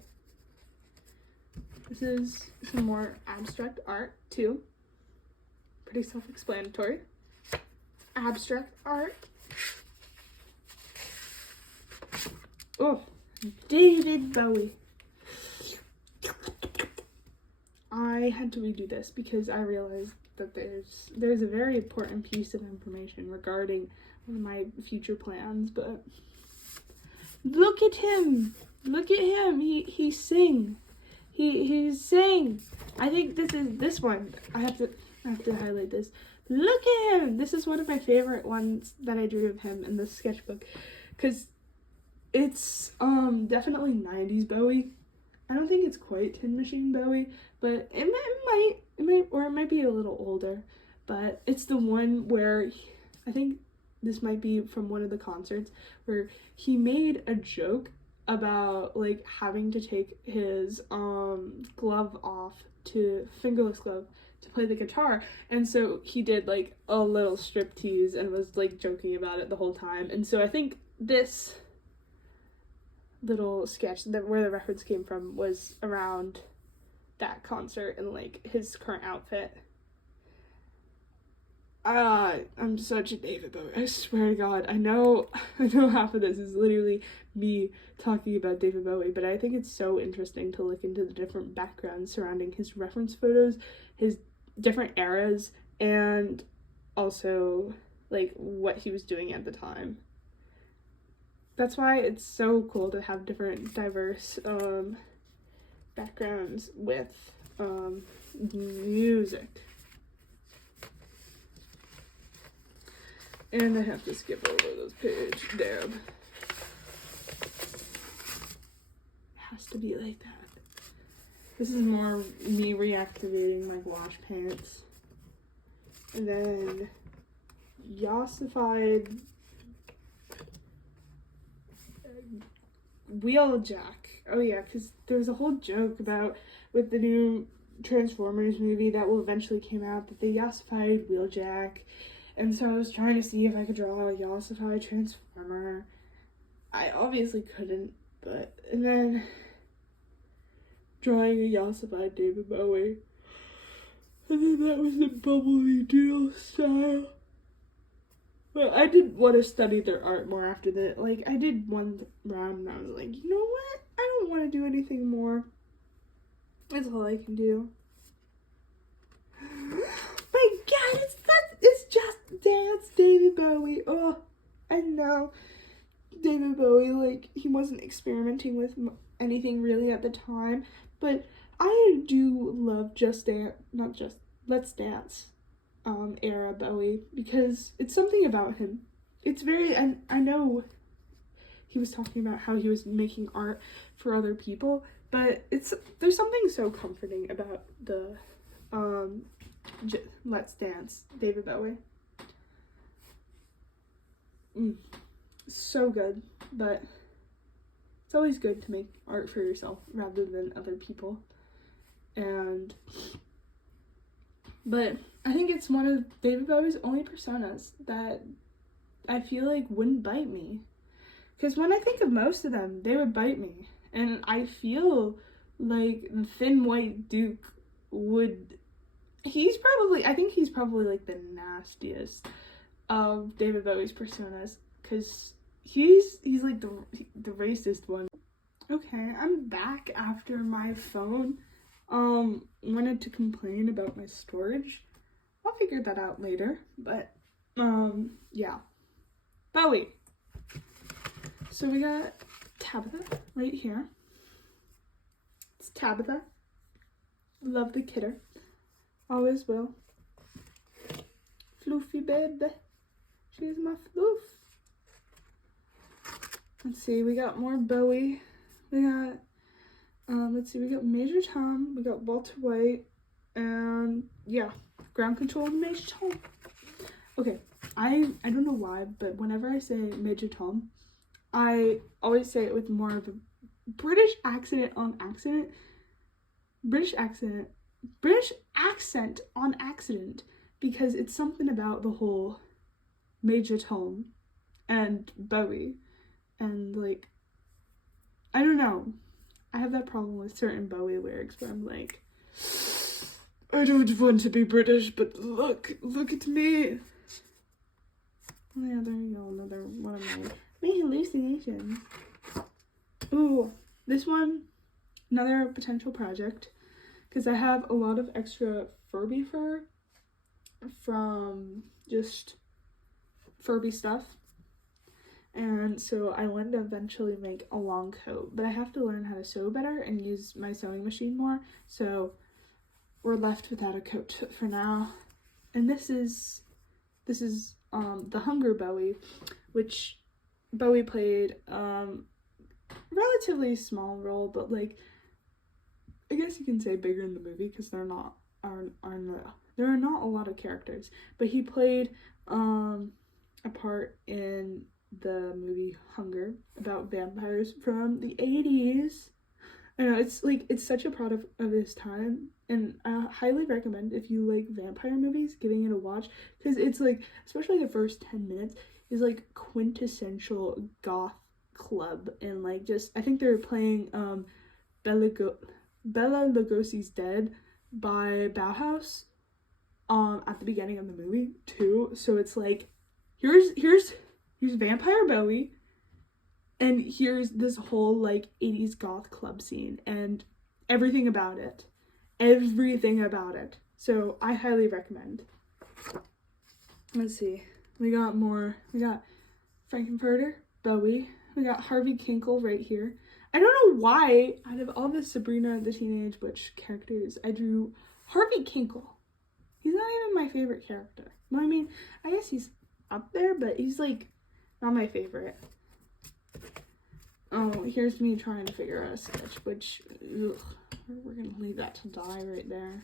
This is some more abstract art too. Pretty self-explanatory. Abstract art. Oh, David Bowie. I had to redo this because I realized that there's a very important piece of information regarding one of my future plans, but look at him. Look at him. He sing. He sing. I think this is this one. I have to highlight this. Look at him. This is one of my favorite ones that I drew of him in the sketchbook, because it's definitely 90s Bowie. I don't think it's quite Tin Machine Bowie, but it might be a little older. But it's the one where I think this might be from one of the concerts where he made a joke about like having to take his glove off, to fingerless glove, to play the guitar, and so he did like a little striptease and was like joking about it the whole time. And so I think this little sketch that where the reference came from was around that concert and like his current outfit. I'm such a David Bowie. I swear to God, I know half of this is literally me talking about David Bowie, but I think it's so interesting to look into the different backgrounds surrounding his reference photos, his different eras, and also like what he was doing at the time. That's why it's so cool to have different diverse backgrounds with music. And I have to skip over this page. Damn. It has to be like that. This is more me reactivating my gouache pants. And then Yossified Wheeljack. Oh yeah, because there's a whole joke about with the new Transformers movie that will eventually came out that they Yossified Wheeljack. And so I was trying to see if I could draw a Yossified Transformer. I obviously couldn't, but and then drawing a Yossified David Bowie. And then that was the bubbly deal style. But I did want to study their art more after that. Like, I did one round and I was like, you know what? I don't want to do anything more. That's all I can do. My God, it's Just Dance David Bowie. Oh, I know. David Bowie, like, he wasn't experimenting with anything really at the time. But I do love Let's Dance era Bowie, because it's something about him. It's very, and I know he was talking about how he was making art for other people, but there's something so comforting about the Let's Dance David Bowie. So good, but it's always good to make art for yourself rather than other people. But I think it's one of David Bowie's only personas that I feel like wouldn't bite me. Because when I think of most of them, they would bite me. And I feel like the Thin White Duke would... I think he's probably like the nastiest of David Bowie's personas. Because he's like the racist one. Okay, I'm back after my phone wanted to complain about my storage. I'll figure that out later, but yeah. Bowie. So we got Tabitha right here. It's Tabitha. Love the kidder. Always will. Floofy baby. She's my floof. Let's see, we got more Bowie. We got we got Major Tom, we got Walter White, and yeah, Ground Control and Major Tom. Okay, I don't know why, but whenever I say Major Tom, I always say it with more of a British accent on accident. British accent on accident, because it's something about the whole Major Tom and Bowie, and like, I don't know. I have that problem with certain Bowie lyrics where I'm like, I don't want to be British, but look at me. Oh yeah, there you go, another one of my hallucinations. Ooh, this one, another potential project, because I have a lot of extra Furby fur from just Furby stuff. And so I want to eventually make a long coat, but I have to learn how to sew better and use my sewing machine more. So we're left without a coat for now. And this is the Hunger Bowie, which Bowie played relatively small role, but like I guess you can say bigger in the movie because there are not a lot of characters, but he played a part in the movie Hunger about vampires from the 80s. I know, it's such a product of his time, and I highly recommend, if you like vampire movies, giving it a watch, because it's like, especially the first 10 minutes is like quintessential goth club, and like just, I think they're playing Bela Lugosi's Dead by Bauhaus at the beginning of the movie too. So it's like, here's Vampire Bowie, and here's this whole like 80s goth club scene and everything about it. So I highly recommend. Let's see. We got Frankenfurter, Bowie. We got Harvey Kinkle right here. I don't know why, out of all the Sabrina the Teenage Witch characters, I drew Harvey Kinkle. He's not even my favorite character. Well, I mean, I guess he's up there, but he's like not my favorite. Oh, here's me trying to figure out a sketch, which, ugh, we're gonna leave that to die right there.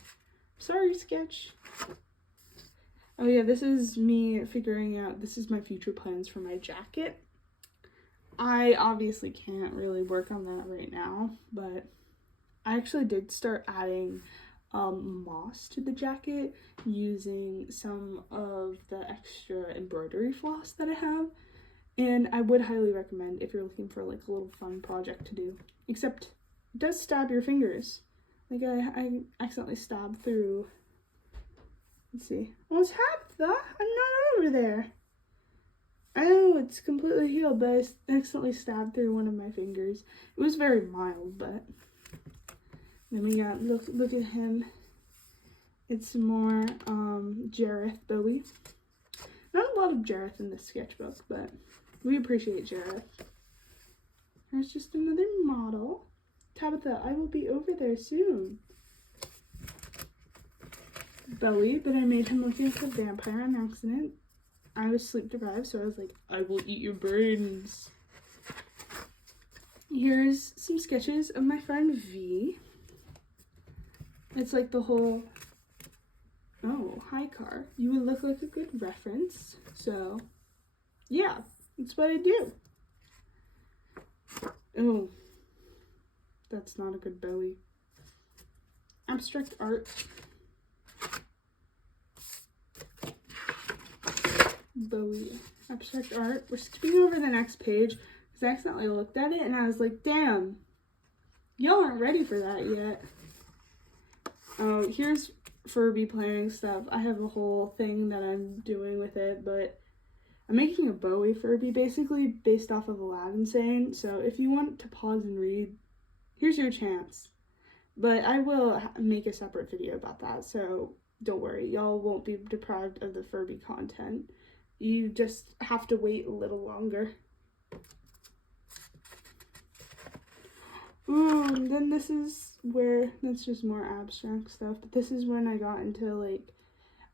Sorry, sketch. Oh yeah, this is me figuring out, this is my future plans for my jacket. I obviously can't really work on that right now, but I actually did start adding moss to the jacket using some of the extra embroidery floss that I have. And I would highly recommend if you're looking for like a little fun project to do. Except it does stab your fingers. Like I accidentally stabbed through. Let's see. What's happened? I'm not over there. Oh, it's completely healed, but I accidentally stabbed through one of my fingers. It was very mild, but then we got look at him. It's more Jareth Bowie. Not a lot of Jareth in this sketchbook, but we appreciate Jareth. There's just another model. Tabitha, I will be over there soon. Bowie, but I made him look like a vampire on accident. I was sleep deprived, so I was like, I will eat your brains. Here's some sketches of my friend V. It's like the whole, oh, hi car. You would look like a good reference. So, yeah, that's what I do. Oh, that's not a good Bowie. Abstract art. Bowie. Abstract art. We're skipping over the next page because I accidentally looked at it and I was like, damn, y'all aren't ready for that yet. Oh, here's Furby playing stuff. I have a whole thing that I'm doing with it, but I'm making a Bowie Furby basically based off of Aladdin Sane. So if you want to pause and read, here's your chance. But I will make a separate video about that, so don't worry. Y'all won't be deprived of the Furby content. You just have to wait a little longer. Ooh, and then this is where, that's just more abstract stuff, but this is when I got into, like,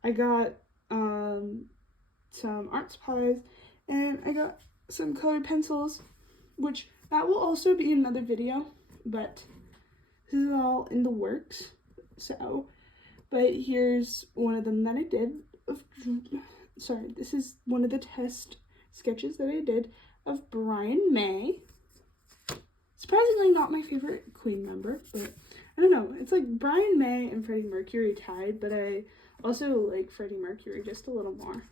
I got some art supplies, and I got some colored pencils, which that will also be another video, but this is all in the works, so, but here's one of them that I did of, sorry, this is one of the test sketches that I did of Brian May. Surprisingly not my favorite Queen member, but I don't know, it's like Brian May and Freddie Mercury tied, but I also like Freddie Mercury just a little more.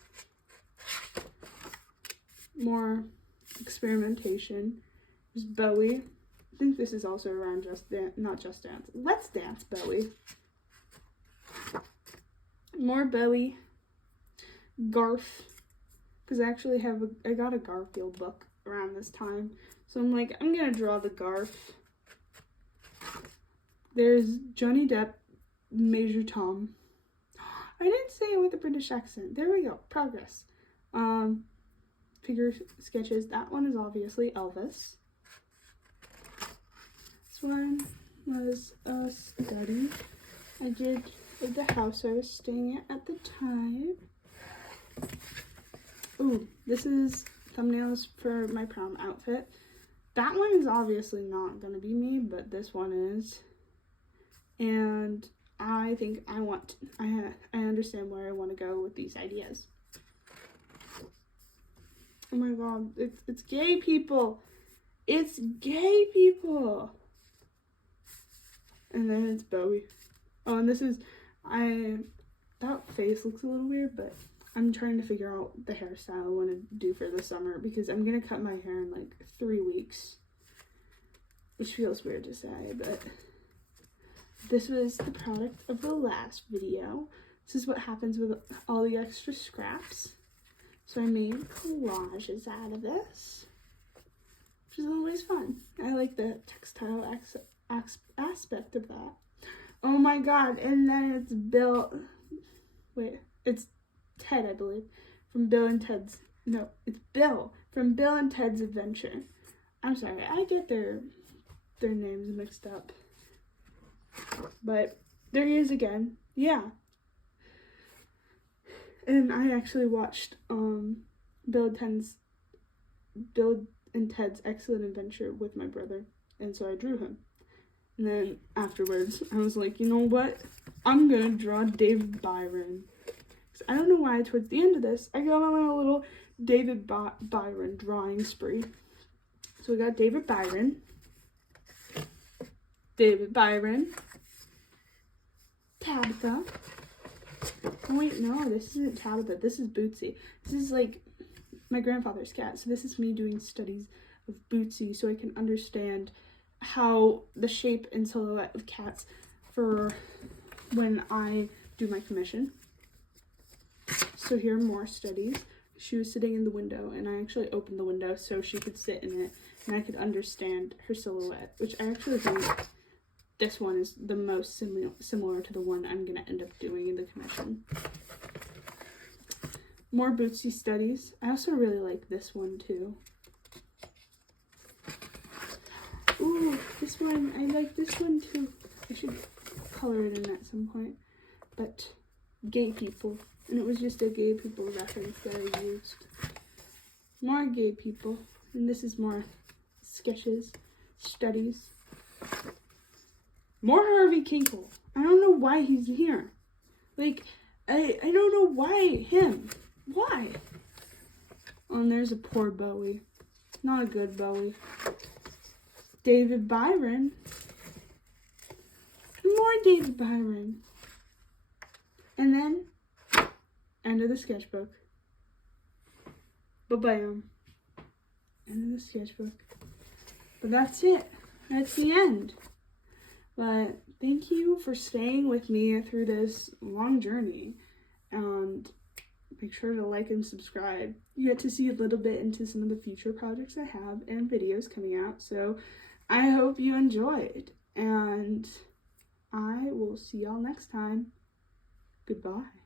More experimentation. There's Bowie think this is also around Just Dance, not Just Dance. Let's Dance Bowie. More Bowie. Garf. Because I actually I got a Garfield book around this time. So I'm like, I'm going to draw the Garf. There's Johnny Depp, Major Tom. I didn't say it with a British accent. There we go. Progress. Figure sketches. That one is obviously Elvis. This one was a study I did of the house I was staying at the time. Ooh, this is thumbnails for my prom outfit. That one is obviously not going to be me, but this one is. And I think I understand where I want to go with these ideas. Oh my god, it's gay people. It's gay people. And then it's Bowie. Oh, and this is, that face looks a little weird, but I'm trying to figure out the hairstyle I want to do for the summer because I'm going to cut my hair in like 3 weeks. Which feels weird to say, but this was the product of the last video. This is what happens with all the extra scraps. So I made collages out of this, which is always fun. I like the textile aspect of that. Oh my god, and then it's it's Ted, I believe, from Bill and Ted's, no, it's Bill, from Bill and Ted's Adventure. I'm sorry, I get their names mixed up. But there he is again, yeah. And I actually watched Bill and Ted's Excellent Adventure with my brother, and so I drew him. And then afterwards, I was like, you know what? I'm gonna draw David Byron. I don't know why towards the end of this, I got on a little David Byron drawing spree. So we got David Byron, Tabitha. Oh wait, no, this isn't Tabitha, this is Bootsy. This is like my grandfather's cat, so this is me doing studies of Bootsy so I can understand how the shape and silhouette of cats for when I do my commission. So here are more studies. She was sitting in the window, and I actually opened the window so she could sit in it, and I could understand her silhouette, which I actually think this one is the most similar to the one I'm going to end up doing in the commission. More Bootsy studies. I also really like this one, too. Ooh, this one. I like this one, too. I should color it in at some point. But gay people. And it was just a gay people reference that I used. More gay people. And this is more sketches, studies. More Harvey Kinkle. I don't know why he's here. Like, I don't know why him. Why? Oh, and there's a poor Bowie. Not a good Bowie. David Byron. More David Byron. And then, end of the sketchbook. Ba-bam. End of the sketchbook. But that's it. That's the end. But thank you for staying with me through this long journey. And make sure to like and subscribe. You get to see a little bit into some of the future projects I have and videos coming out. So I hope you enjoyed. And I will see y'all next time. Goodbye.